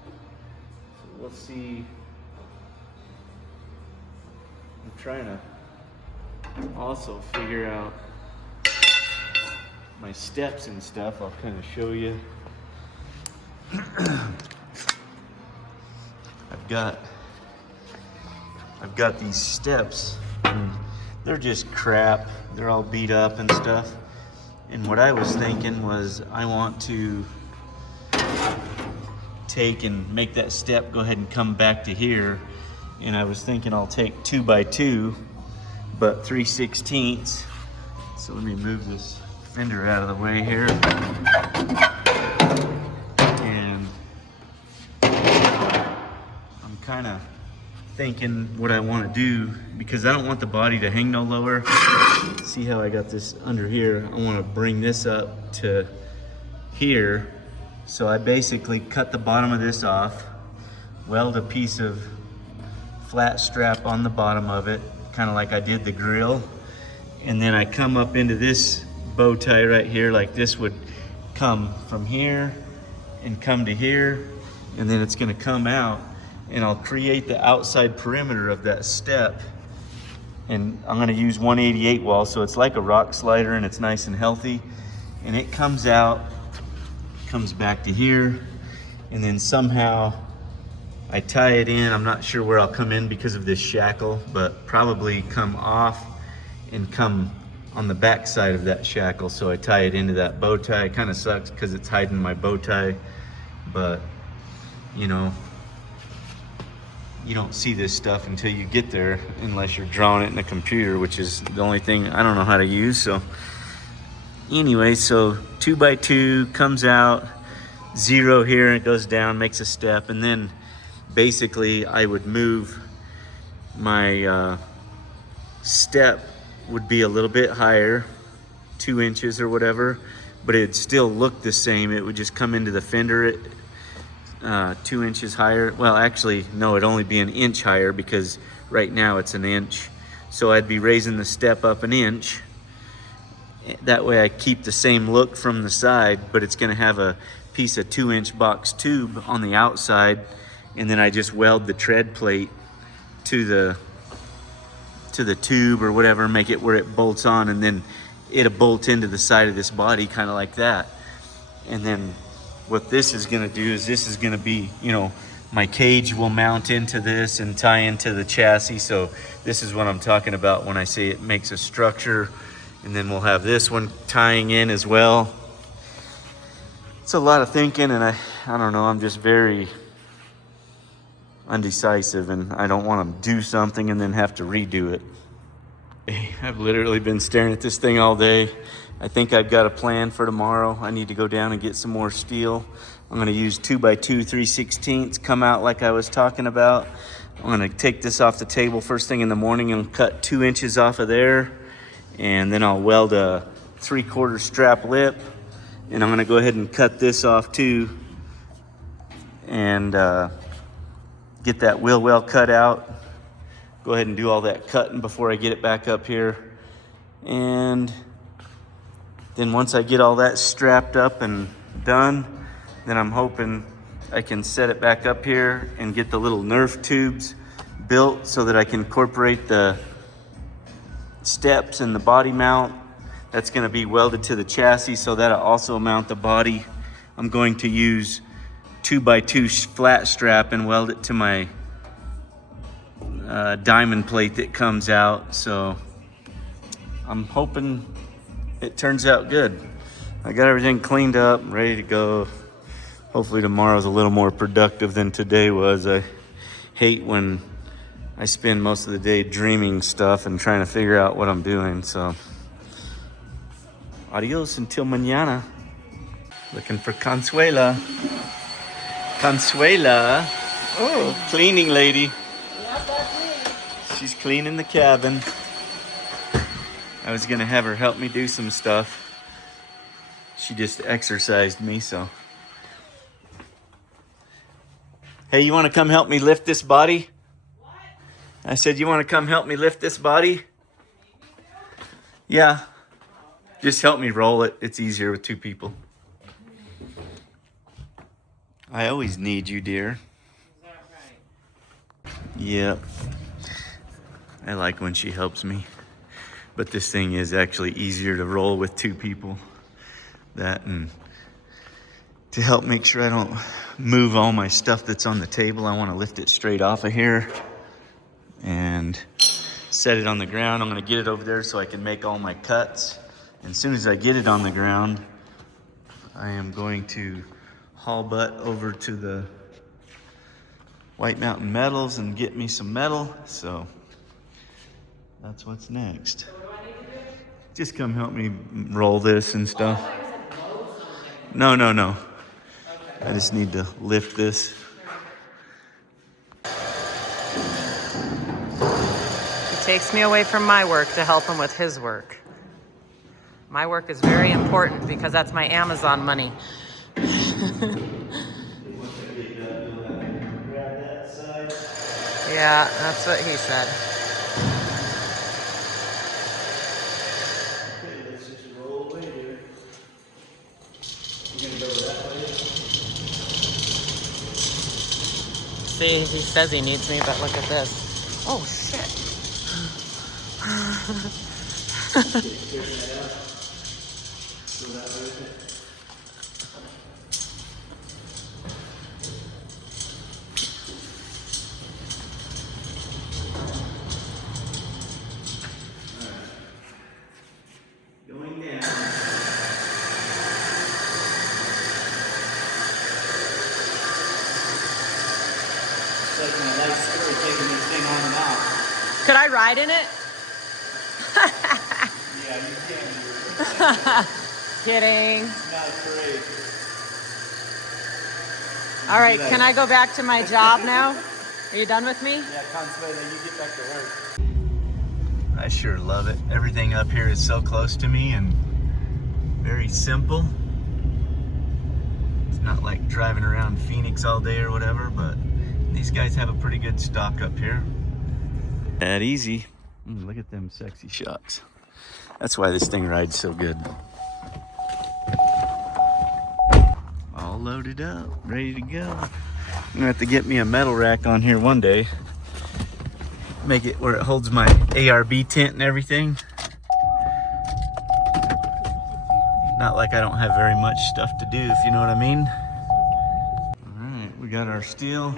So we'll see. I'm trying to also figure out my steps and stuff. I'll kind of show you. I've got these steps, and they're just crap. They're all beat up and stuff. And what I was thinking was, I want to take and make that step go ahead and come back to here. And I was thinking I'll take 2x2, but 3/16. So let me move this fender out of the way here. And I'm kind of thinking what I want to do, because I don't want the body to hang no lower. See how I got this under here? I want to bring this up to here. So I basically cut the bottom of this off, weld a piece of flat strap on the bottom of it, kind of like I did the grill, and then I come up into this bow tie right here. Like, this would come from here and come to here, and then it's going to come out, and I'll create the outside perimeter of that step. And I'm going to use 188 wall, so it's like a rock slider, and it's nice and healthy. And it comes out, comes back to here, and then somehow I tie it in. I'm not sure where I'll come in because of this shackle, but probably come off and come on the back side of that shackle. So I tie it into that bow tie. It kind of sucks because it's hiding my bow tie, but you know, you don't see this stuff until you get there, unless you're drawing it in a computer, which is the only thing I don't know how to use. So anyway, so 2x2 comes out, 0 here, and it goes down, makes a step, and then basically I would move my step would be a little bit higher, 2 inches or whatever, but it'd still look the same. It would just come into the fender 2 inches higher. Well, actually, no, it'd only be an inch higher, because right now it's an inch. So I'd be raising the step up an inch. That way I keep the same look from the side, but it's gonna have a piece of 2-inch box tube on the outside, and then I just weld the tread plate to the tube or whatever, make it where it bolts on, and then it'll bolt into the side of this body, kind of like that. And then what this is gonna do is, this is gonna be, you know, my cage will mount into this and tie into the chassis. So this is what I'm talking about when I say it makes a structure. And then we'll have this one tying in as well. It's a lot of thinking, and I don't know, I'm just very undecisive, and I don't want to do something and then have to redo it. I've literally been staring at this thing all day. I think I've got a plan for tomorrow. I need to go down and get some more steel. I'm going to use 2x2 3/16, come out like I was talking about. I'm going to take this off the table first thing in the morning and cut 2 inches off of there. And then I'll weld a 3/4 strap lip, and I'm going to go ahead and cut this off too, and get that wheel well cut out. Go ahead and do all that cutting before I get it back up here. And then once I get all that strapped up and done, then I'm hoping I can set it back up here and get the little Nerf tubes built so that I can incorporate the steps and the body mount. That's going to be welded to the chassis, so that'll also mount the body. I'm going to use 2x2 flat strap and weld it to my diamond plate that comes out. So I'm hoping it turns out good. I got everything cleaned up, ready to go. Hopefully tomorrow's a little more productive than today was. I hate when I spend most of the day dreaming stuff and trying to figure out what I'm doing. So adios until mañana. Looking for Consuela. Consuela. Oh, cleaning lady. She's cleaning the cabin. I was gonna have her help me do some stuff. She just exercised me, so. Hey, you wanna come help me lift this body? What? I said, you wanna come help me lift this body? Yeah. Just help me roll it. It's easier with two people. I always need you, dear. Is that right? Yep. I like when she helps me. But this thing is actually easier to roll with two people. That, and to help make sure I don't move all my stuff that's on the table, I want to lift it straight off of here and set it on the ground. I'm going to get it over there so I can make all my cuts. And as soon as I get it on the ground, I am going to haul butt over to the White Mountain Metals and get me some metal. So that's what's next. Just come help me roll this and stuff. No. I just need to lift this. He takes me away from my work to help him with his work. My work is very important because that's my Amazon money. Yeah, that's what he said. Okay, let's just roll away here. You gonna go that way? See, he says he needs me, but look at this. Oh, shit. Going down. It's like my life story, taking this thing on and off. Could I ride in it? Yeah, you can. Kidding. It's not great. All right, can I go back to my job now? Are you done with me? Yeah, Consuela, you get back to work. I sure love it. Everything up here is so close to me and very simple. It's not like driving around Phoenix all day or whatever, but these guys have a pretty good stock up here. That easy. Look at them sexy shocks. That's why this thing rides so good. All loaded up, ready to go. I'm gonna have to get me a metal rack on here one day. Make it where it holds my ARB tent and everything. Not like I don't have very much stuff to do, if you know what I mean. All right, we got our steel.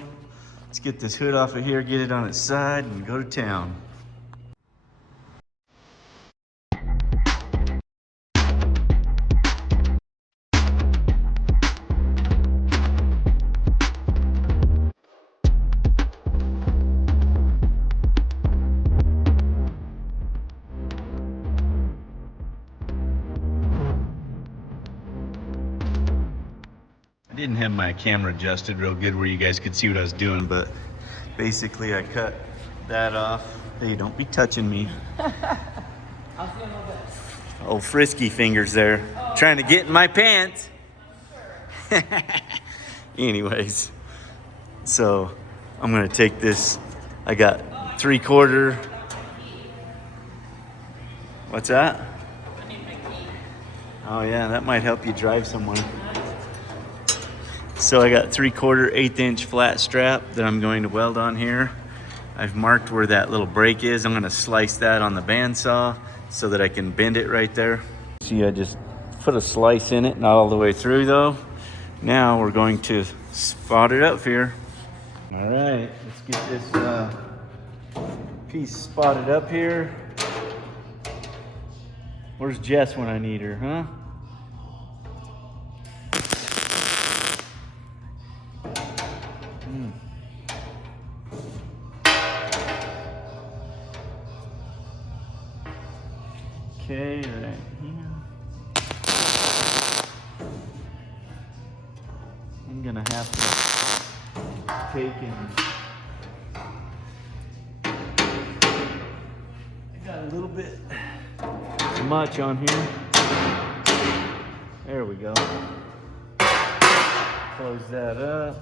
Let's get this hood off of here, get it on its side, and go to town. I didn't have my camera adjusted real good where you guys could see what I was doing, but basically I cut that off. Hey, don't be touching me. Oh, frisky fingers there. Trying to get in my pants. Anyways, so I'm gonna take this. I got 3/4. What's that? Oh yeah, that might help you drive somewhere. So I got 3/4 1/8" flat strap that I'm going to weld on here. I've marked where that little break is. I'm gonna slice that on the bandsaw so that I can bend it right there. See, I just put a slice in it, not all the way through though. Now we're going to spot it up here. All right, let's get this piece spotted up here. Where's Jess when I need her, huh? Okay, right here. I'm gonna have to take and I got a little bit much on here. There we go. Close that up.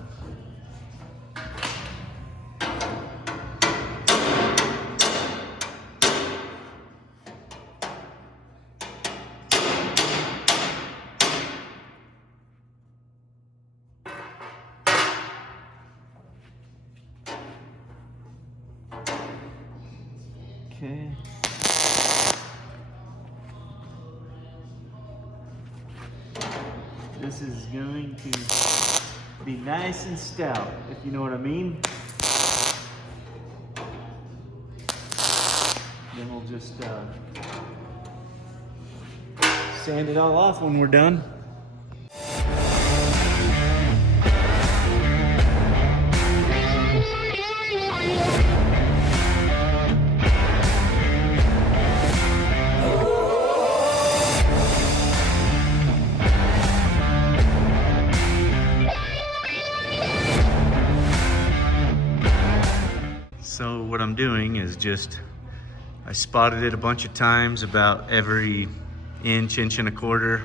Okay. This is going to be nice and stout, if you know what I mean. Then we'll just sand it all off when we're done. So what I'm doing is just, I spotted it a bunch of times, about every inch and a quarter,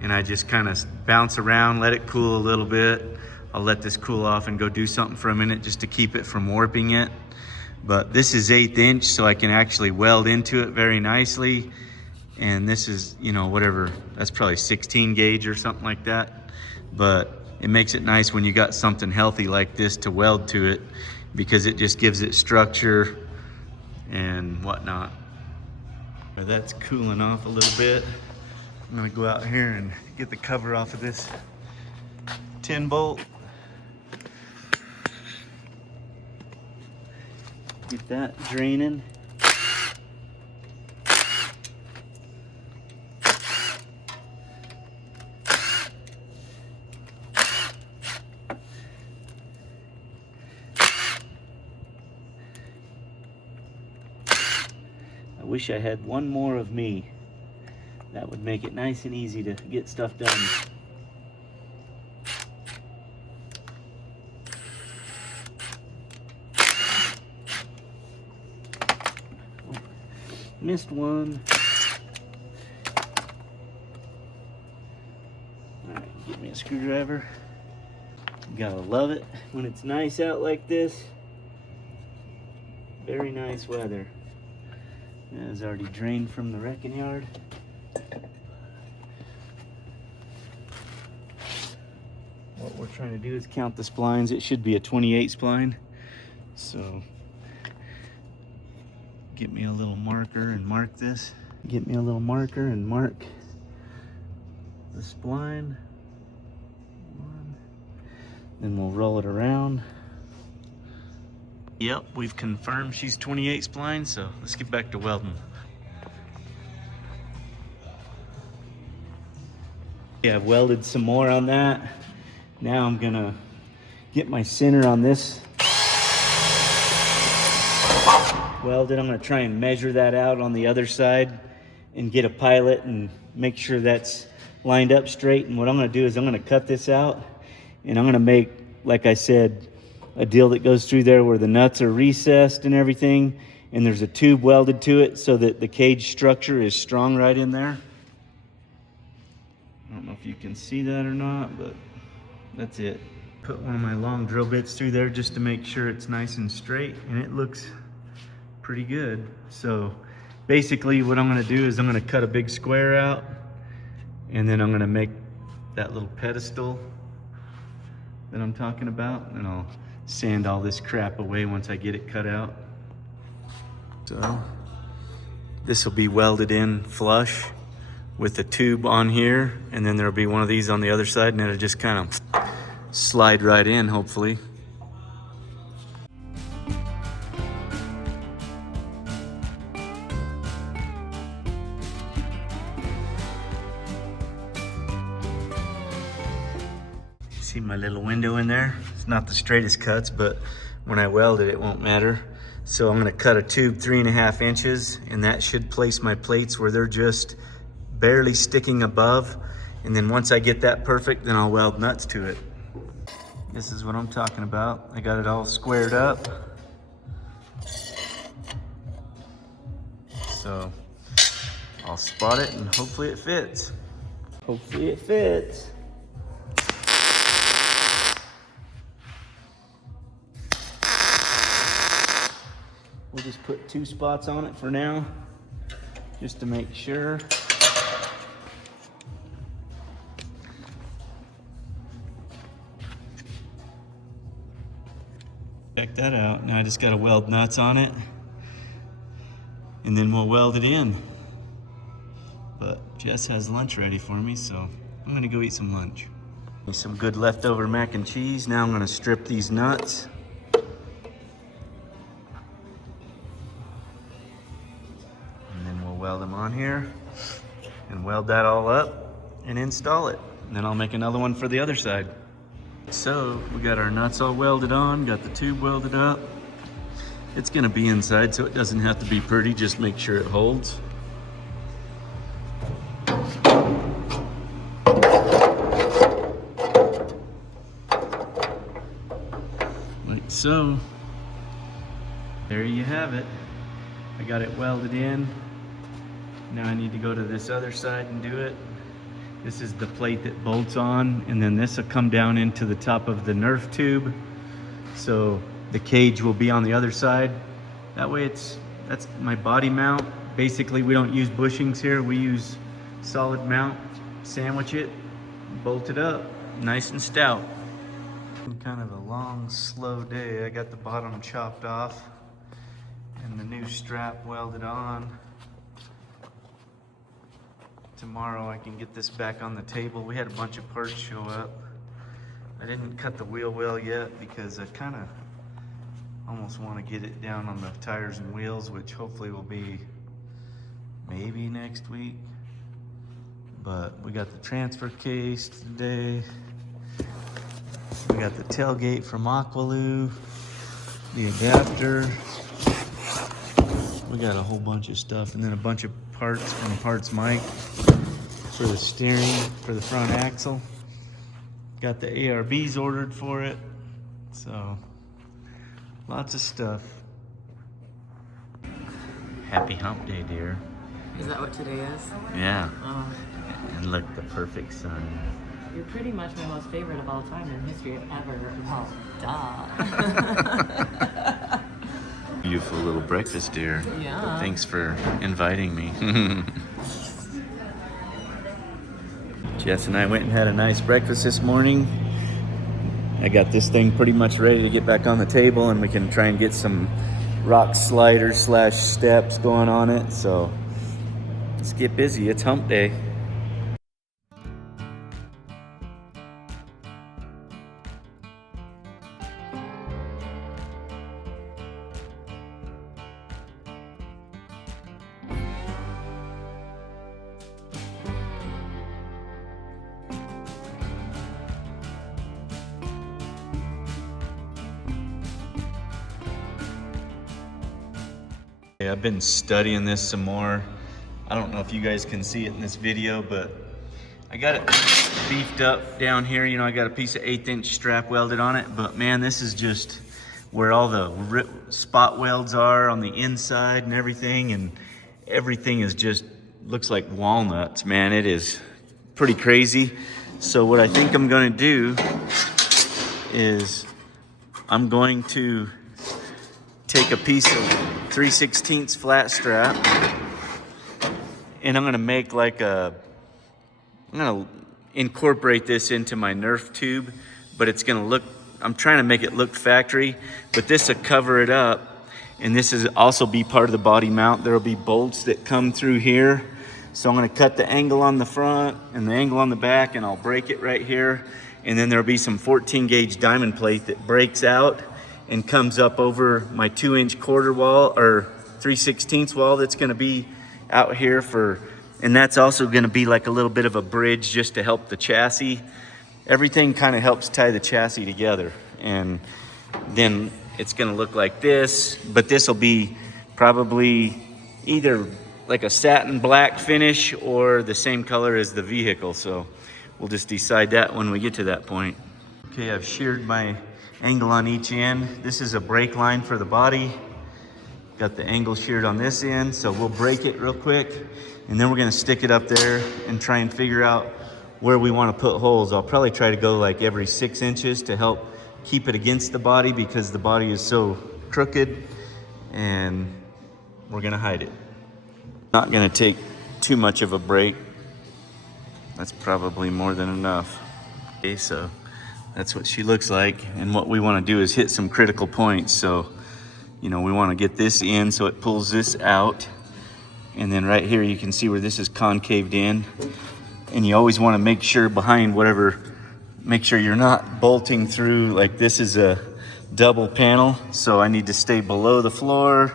and I just kind of bounce around, let it cool a little bit. I'll let this cool off and go do something for a minute just to keep it from warping it. But this is 1/8 inch, so I can actually weld into it very nicely. And this is, you know, whatever, that's probably 16 gauge or something like that. But it makes it nice when you got something healthy like this to weld to it, because it just gives it structure and whatnot. But that's cooling off a little bit. I'm gonna go out here and get the cover off of this 10 bolt. Get that draining. I wish I had one more of me. That would make it nice and easy to get stuff done. Oh, missed one. All right, get me a screwdriver. You gotta love it when it's nice out like this. Very nice weather. It was already drained from the wrecking yard. What we're trying to do is count the splines. It should be a 28 spline. So get me a little marker and mark this. Get me a little marker and mark the spline. Then we'll roll it around. Yep, we've confirmed she's 28 spline, so let's get back to welding. Yeah, I've welded some more on that. Now I'm gonna get my center on this welded. I'm gonna try and measure that out on the other side and get a pilot and make sure that's lined up straight. And what I'm gonna do is I'm gonna cut this out and I'm gonna make, like I said, a deal that goes through there where the nuts are recessed and everything, and there's a tube welded to it so that the cage structure is strong right in there. I don't know if you can see that or not, but that's it. Put one of my long drill bits through there just to make sure it's nice and straight, and it looks pretty good. So basically what I'm gonna do is I'm gonna cut a big square out, and then I'm gonna make that little pedestal that I'm talking about, and I'll sand all this crap away once I get it cut out. So this will be welded in flush with the tube on here, and then there'll be one of these on the other side, and it'll just kind of slide right in, hopefully. See my little window in there? It's not the straightest cuts, but when I weld it, it won't matter. So I'm gonna cut a tube 3.5 inches, and that should place my plates where they're just barely sticking above. And then once I get that perfect, then I'll weld nuts to it. This is what I'm talking about. I got it all squared up. So I'll spot it and hopefully it fits. Hopefully it fits. We'll just put 2 spots on it for now, just to make sure. Check that out. Now I just gotta weld nuts on it, and then we'll weld it in. But Jess has lunch ready for me, so I'm gonna go eat some lunch. Some good leftover mac and cheese. Now I'm gonna strip these nuts. Weld them on here and weld that all up and install it. And then I'll make another one for the other side. So we got our nuts all welded on, got the tube welded up. It's gonna be inside, so it doesn't have to be pretty, just make sure it holds. Like so. There you have it. I got it welded in. Now I need to go to this other side and do it. This is the plate that bolts on, and then this will come down into the top of the Nerf tube. So the cage will be on the other side. That way that's my body mount. Basically, we don't use bushings here. We use solid mount, sandwich it, bolt it up, nice and stout. Kind of a long, slow day. I got the bottom chopped off and the new strap welded on. Tomorrow I can get this back on the table. We had a bunch of parts show up. I didn't cut the wheel well yet because I kind of almost want to get it down on the tires and wheels, which hopefully will be maybe next week. But we got the transfer case today. We got the tailgate from Aqualoo, the adapter. We got a whole bunch of stuff, and then a bunch of parts from Parts Mike for the steering, for the front axle. Got the ARBs ordered for it, so lots of stuff. Happy hump day, dear. Is that what today is? Yeah. Oh. And look, the perfect sun. You're pretty much my most favorite of all time in the history of ever. Oh, duh. Beautiful little breakfast, dear. Yeah. Thanks for inviting me. Jess and I went and had a nice breakfast this morning. I got this thing pretty much ready to get back on the table, and we can try and get some rock sliders / steps going on it. So let's get busy. It's hump day. I've been studying this some more. I don't know if you guys can see it in this video, but I got it beefed up down here. You know, I got a piece of 1/8 inch strap welded on it, but man, this is just where all the spot welds are on the inside and everything is just looks like walnuts, man. It is pretty crazy. So what I think I'm gonna do is I'm going to take a piece of 3/16 flat strap, and I'm gonna make like I'm gonna incorporate this into my Nerf tube, but it's gonna look, I'm trying to make it look factory, but this will cover it up. And this is also be part of the body mount. There'll be bolts that come through here. So I'm gonna cut the angle on the front and the angle on the back, and I'll break it right here. And then there'll be some 14 gauge diamond plate that breaks out and comes up over my 2-inch quarter wall or 3/16 wall that's gonna be out here for, and that's also gonna be like a little bit of a bridge just to help the chassis. Everything kind of helps tie the chassis together. And then it's gonna look like this, but this will be probably either like a satin black finish or the same color as the vehicle. So we'll just decide that when we get to that point. Okay, I've sheared my angle on each end. This is a brake line for the body. Got the angle sheared on this end, so we'll break it real quick, and then we're gonna stick it up there and try and figure out where we wanna put holes. I'll probably try to go like every 6 inches to help keep it against the body because the body is so crooked, and we're gonna hide it. Not gonna take too much of a break. That's probably more than enough. Okay, so that's what she looks like. And what we wanna do is hit some critical points. So, you know, we wanna get this in so it pulls this out. And then right here, you can see where this is concaved in. And you always wanna make sure behind whatever, make sure you're not bolting through, like this is a double panel. So I need to stay below the floor.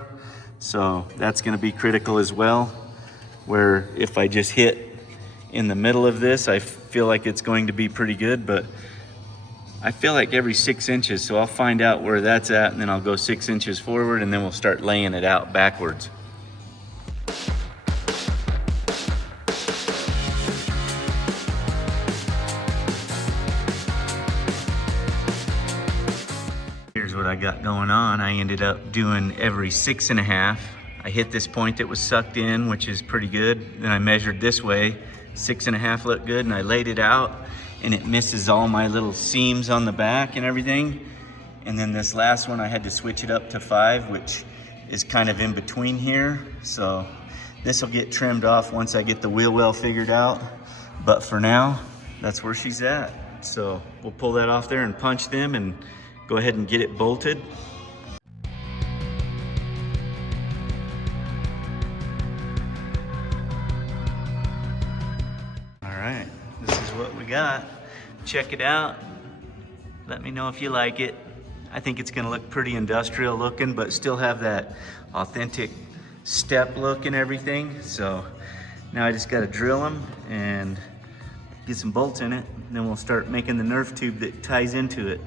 So that's gonna be critical as well, where if I just hit in the middle of this, I feel like it's going to be pretty good, but I feel like every 6 inches, so I'll find out where that's at, and then I'll go 6 inches forward, and then we'll start laying it out backwards. Here's what I got going on. I ended up doing every 6.5. I hit this point that was sucked in, which is pretty good. Then I measured this way, 6.5 looked good, and I laid it out, and it misses all my little seams on the back and everything. And then this last one, I had to switch it up to 5, which is kind of in between here. So this will get trimmed off once I get the wheel well figured out. But for now, that's where she's at. So we'll pull that off there and punch them and go ahead and get it bolted. All right, this is what we got. Check it out. Let me know if you like it. I think it's gonna look pretty industrial looking, but still have that authentic step look and everything. So now I just gotta drill them and get some bolts in it. And then we'll start making the Nerf tube that ties into it.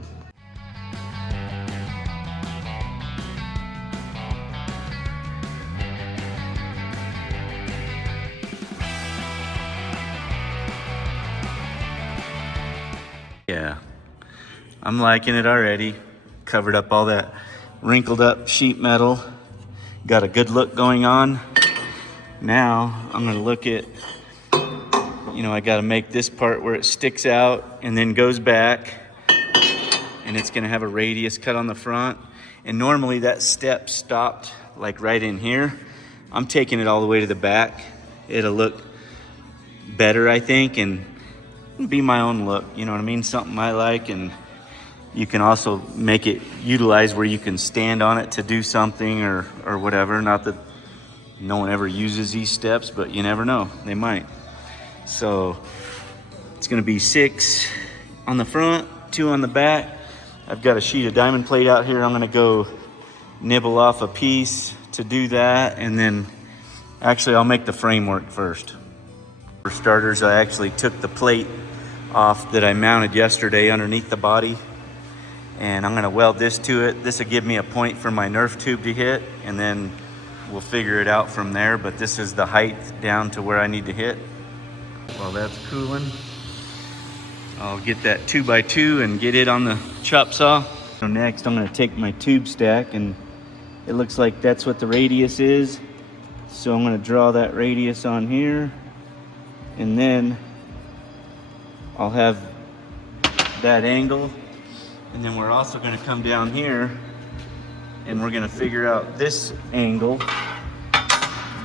Yeah, I'm liking it already. Covered up all that wrinkled up sheet metal. Got a good look going on. Now I'm gonna look at, you know, I gotta make this part where it sticks out and then goes back, and it's gonna have a radius cut on the front. And normally that step stopped like right in here. I'm taking it all the way to the back. It'll look better, I think, and be my own look, you know what I mean? Something I like, and you can also make it utilize where you can stand on it to do something or whatever. Not that no one ever uses these steps, but you never know, they might. So it's gonna be 6 on the front, 2 on the back. I've got a sheet of diamond plate out here. I'm gonna go nibble off a piece to do that, and then actually I'll make the framework first. For starters, I actually took the plate off that I mounted yesterday underneath the body, and I'm gonna weld this to it. This will give me a point for my Nerf tube to hit, and then we'll figure it out from there. But this is the height down to where I need to hit. While that's cooling, I'll get that 2x2 and get it on the chop saw. So next I'm gonna take my tube stack, and it looks like that's what the radius is. So I'm gonna draw that radius on here, and then I'll have that angle. And then we're also gonna come down here and we're gonna figure out this angle.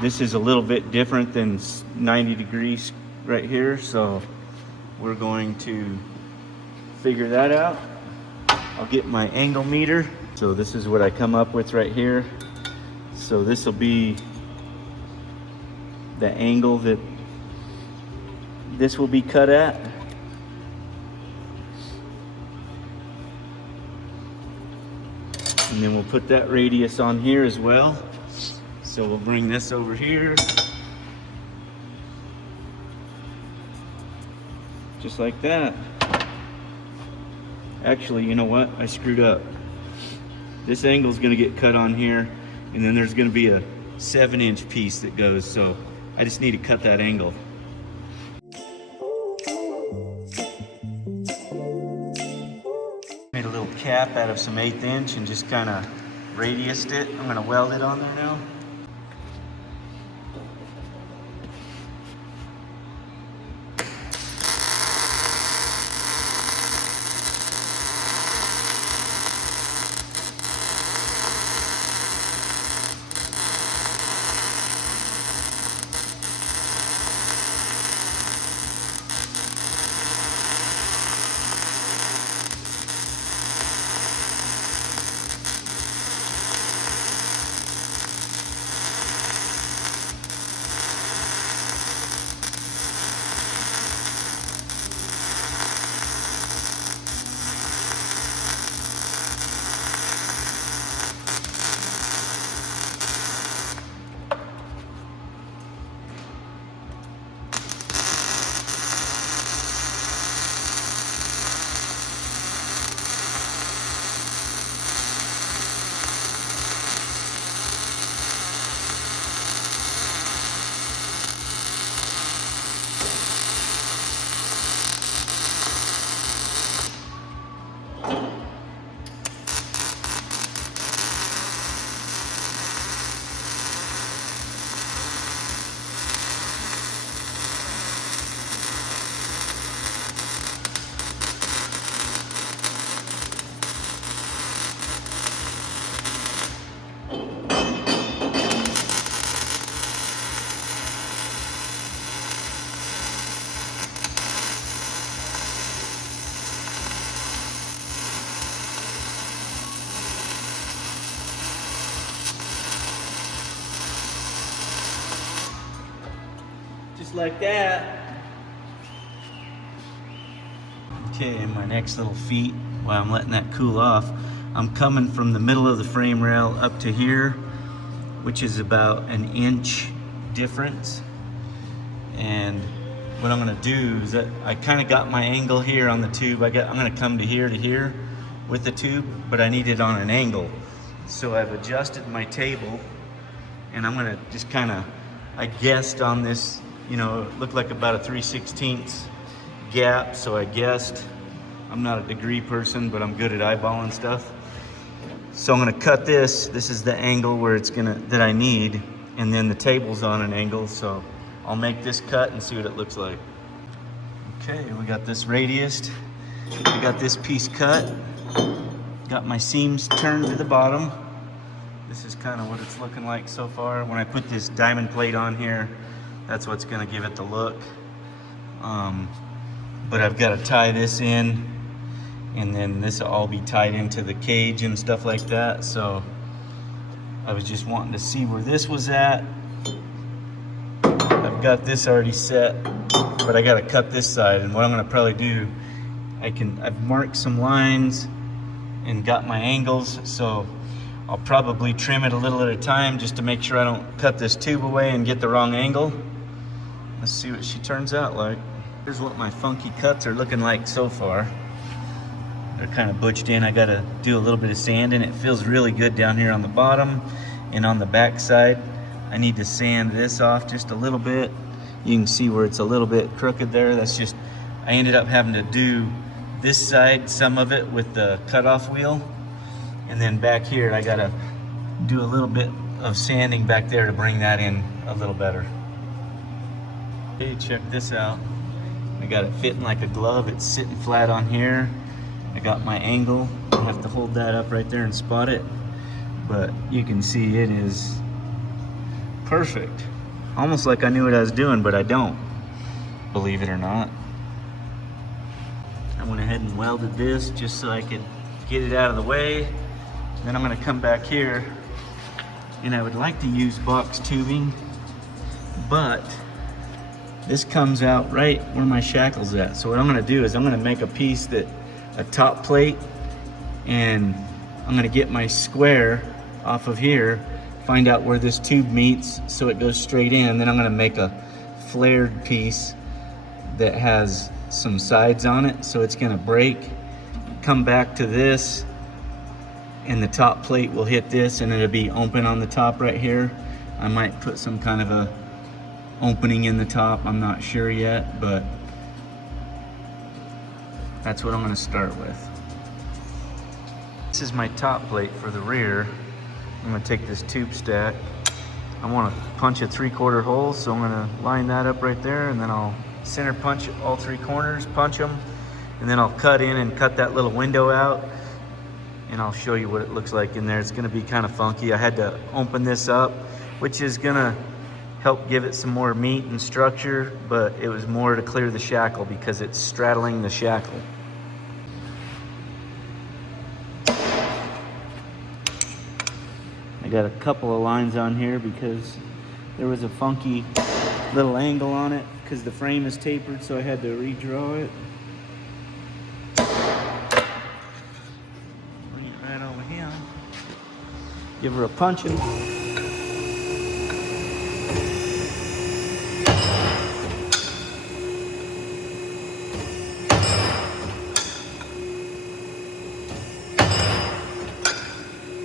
This is a little bit different than 90 degrees right here. So we're going to figure that out. I'll get my angle meter. So this is what I come up with right here. So this will be the angle that this will be cut at. And then we'll put that radius on here as well. So we'll bring this over here. Just like that. Actually, you know what? I screwed up. This angle is going to get cut on here, and then there's going to be a 7-inch piece that goes, so I just need to cut that angle. Made a little cap out of some 1/8 inch and just kind of radiused it. I'm going to weld it on there now. Just like that. Okay, and my next little feat, while I'm letting that cool off, I'm coming from the middle of the frame rail up to here, which is about 1 inch difference. And what I'm gonna do is that I kind of got my angle here on the tube. I'm gonna come to here with the tube, but I need it on an angle. So I've adjusted my table, and I'm gonna just kind of, I guessed on this, you know, it looked like about a 3/16 gap, so I guessed. I'm not a degree person, but I'm good at eyeballing stuff. So I'm gonna cut this. This is the angle where it's that I need, and then the table's on an angle, so I'll make this cut and see what it looks like. Okay, we got this radiused. I got this piece cut. Got my seams turned to the bottom. This is kind of what it's looking like so far. When I put this diamond plate on here, that's what's gonna give it the look. But I've got to tie this in, and then this will all be tied into the cage and stuff like that. So I was just wanting to see where this was at. I've got this already set, but I got to cut this side. And what I'm gonna probably do, I've marked some lines and got my angles, so I'll probably trim it a little at a time just to make sure I don't cut this tube away and get the wrong angle. Let's see what she turns out like. Here's what my funky cuts are looking like so far. They're kind of butched in. I gotta do a little bit of sanding. It feels really good down here on the bottom and on the back side. I need to sand this off just a little bit. You can see where it's a little bit crooked there. That's just, I ended up having to do this side, some of it with the cutoff wheel. And then back here, I gotta do a little bit of sanding back there to bring that in a little better. Hey, check this out. I got it fitting like a glove. It's sitting flat on here. I got my angle. I have to hold that up right there and spot it. But you can see it is perfect. Almost like I knew what I was doing, but I don't, believe it or not. I'm I went ahead and welded this just so I could get it out of the way. Then I'm gonna come back here, and I would like to use box tubing, but this comes out right where my shackle's at. So what I'm gonna do is I'm gonna make a piece that, a top plate, and I'm gonna get my square off of here, find out where this tube meets so it goes straight in. Then I'm gonna make a flared piece that has some sides on it, so it's gonna break, come back to this, and the top plate will hit this, and it'll be open on the top right here. I might put some kind of a opening in the top, I'm not sure yet, but that's what I'm gonna start with. This is my top plate for the rear. I'm gonna take this tube stack. I wanna punch a 3/4 hole, so I'm gonna line that up right there, and then I'll center punch all 3 corners, punch them, and then I'll cut in and cut that little window out, and I'll show you what it looks like in there. It's gonna be kind of funky. I had to open this up, which is gonna help give it some more meat and structure, but it was more to clear the shackle because it's straddling the shackle. I got a couple of lines on here because there was a funky little angle on it because the frame is tapered, so I had to redraw it. Bring it right over here. Give her a punching.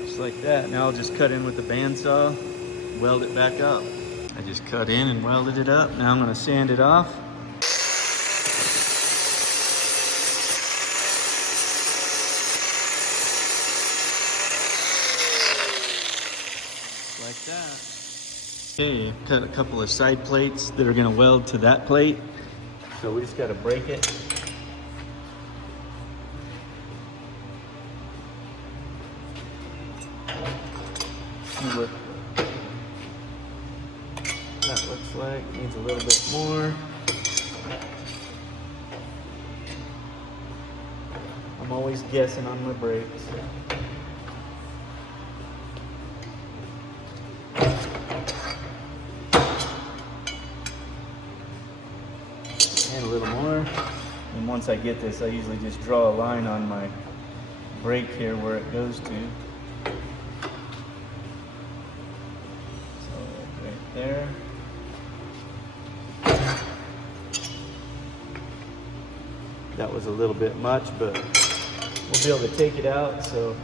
Just like that. Now I'll just cut in with the bandsaw, weld it back up. I just cut in and welded it up. Now I'm gonna sand it off. Like that. Okay, cut a couple of side plates that are gonna weld to that plate. So we just gotta break it. See what that looks like. Needs a little bit more. I'm always guessing on my brakes. And a little more. And once I get this, I usually just draw a line on my brake here where it goes to. So right there. That was a little bit much, but we'll be able to take it out. So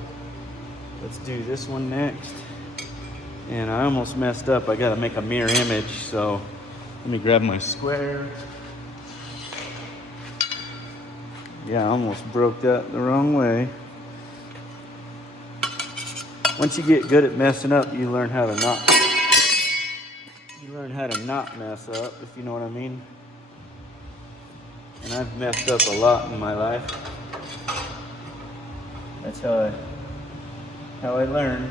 let's do this one next. And I almost messed up. I got to make a mirror image. So let me grab my square. Yeah, I almost broke that the wrong way. Once you get good at messing up, you learn how to not. You learn how to not mess up, if you know what I mean. And I've messed up a lot in my life. That's how I learn.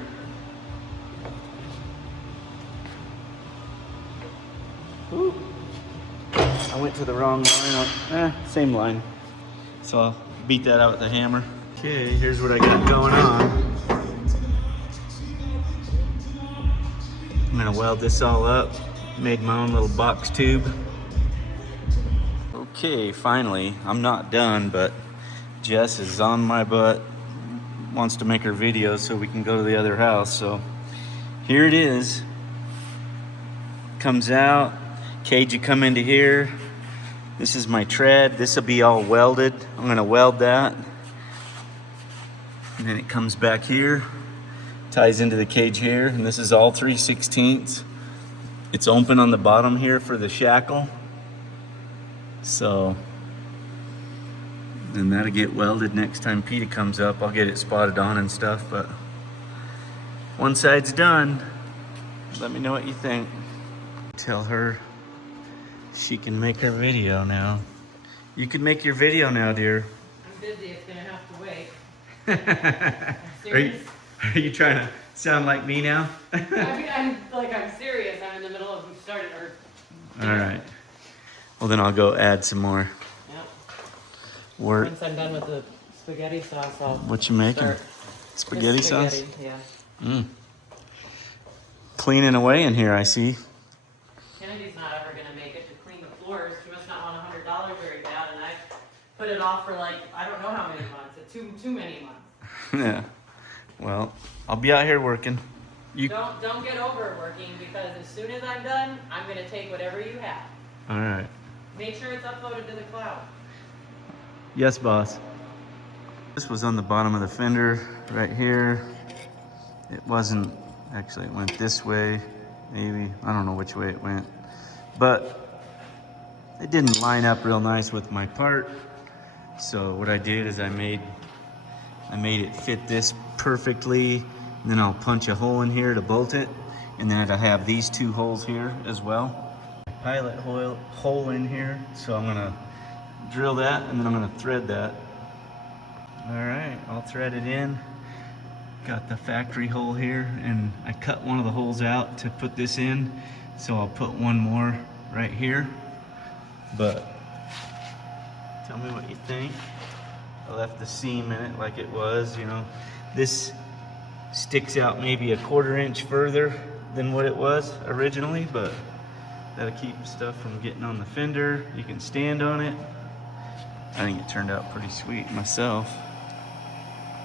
Ooh. I went to the wrong line. Same line. So I'll beat that out with a hammer. Okay, here's what I got going on. I'm gonna weld this all up. Made my own little box tube. Okay, finally, I'm not done, but Jess is on my butt, wants to make her video so we can go to the other house. So here it is. Comes out, cage you come into here. This is my tread. This will be all welded. I'm gonna weld that. And then it comes back here, ties into the cage here, and this is all 3/16. It's open on the bottom here for the shackle. So, then that'll get welded next time PETA comes up. I'll get it spotted on and stuff, but one side's done. Let me know what you think. Tell her she can make her video now. You can make your video now, dear. I'm busy, it's gonna have to wait. Are you trying to sound like me now? I mean, I'm serious. I'm in the middle of starting or. All right. Well, then I'll go add some more. Yep. Work. Once I'm done with the spaghetti sauce, I'll What you making? start Spaghetti sauce? Yeah. Cleaning away in here, I see. Kennedy's not ever gonna make it to clean the floors. She must not want $100 very bad, and I put it off for like, I don't know how many months. Too many months. Yeah. Well, I'll be out here working. You. Don't get overworking, because as soon as I'm done, I'm gonna take whatever you have. All right. Make sure it's uploaded to the cloud. Yes, boss. This was on the bottom of the fender right here. It wasn't, actually it went this way, maybe. I don't know which way it went. But it didn't line up real nice with my part. So what I did is I made it fit this perfectly. And then I'll punch a hole in here to bolt it. And then I have these two holes here as well. Pilot hole in here. So I'm gonna drill that and then I'm gonna thread that. All right, I'll thread it in. Got the factory hole here, and I cut one of the holes out to put this in. So I'll put one more right here. But tell me what you think. I left the seam in it like it was, you know. This sticks out maybe a 1/4 inch further than what it was originally, but that'll keep stuff from getting on the fender. You can stand on it. I think it turned out pretty sweet myself.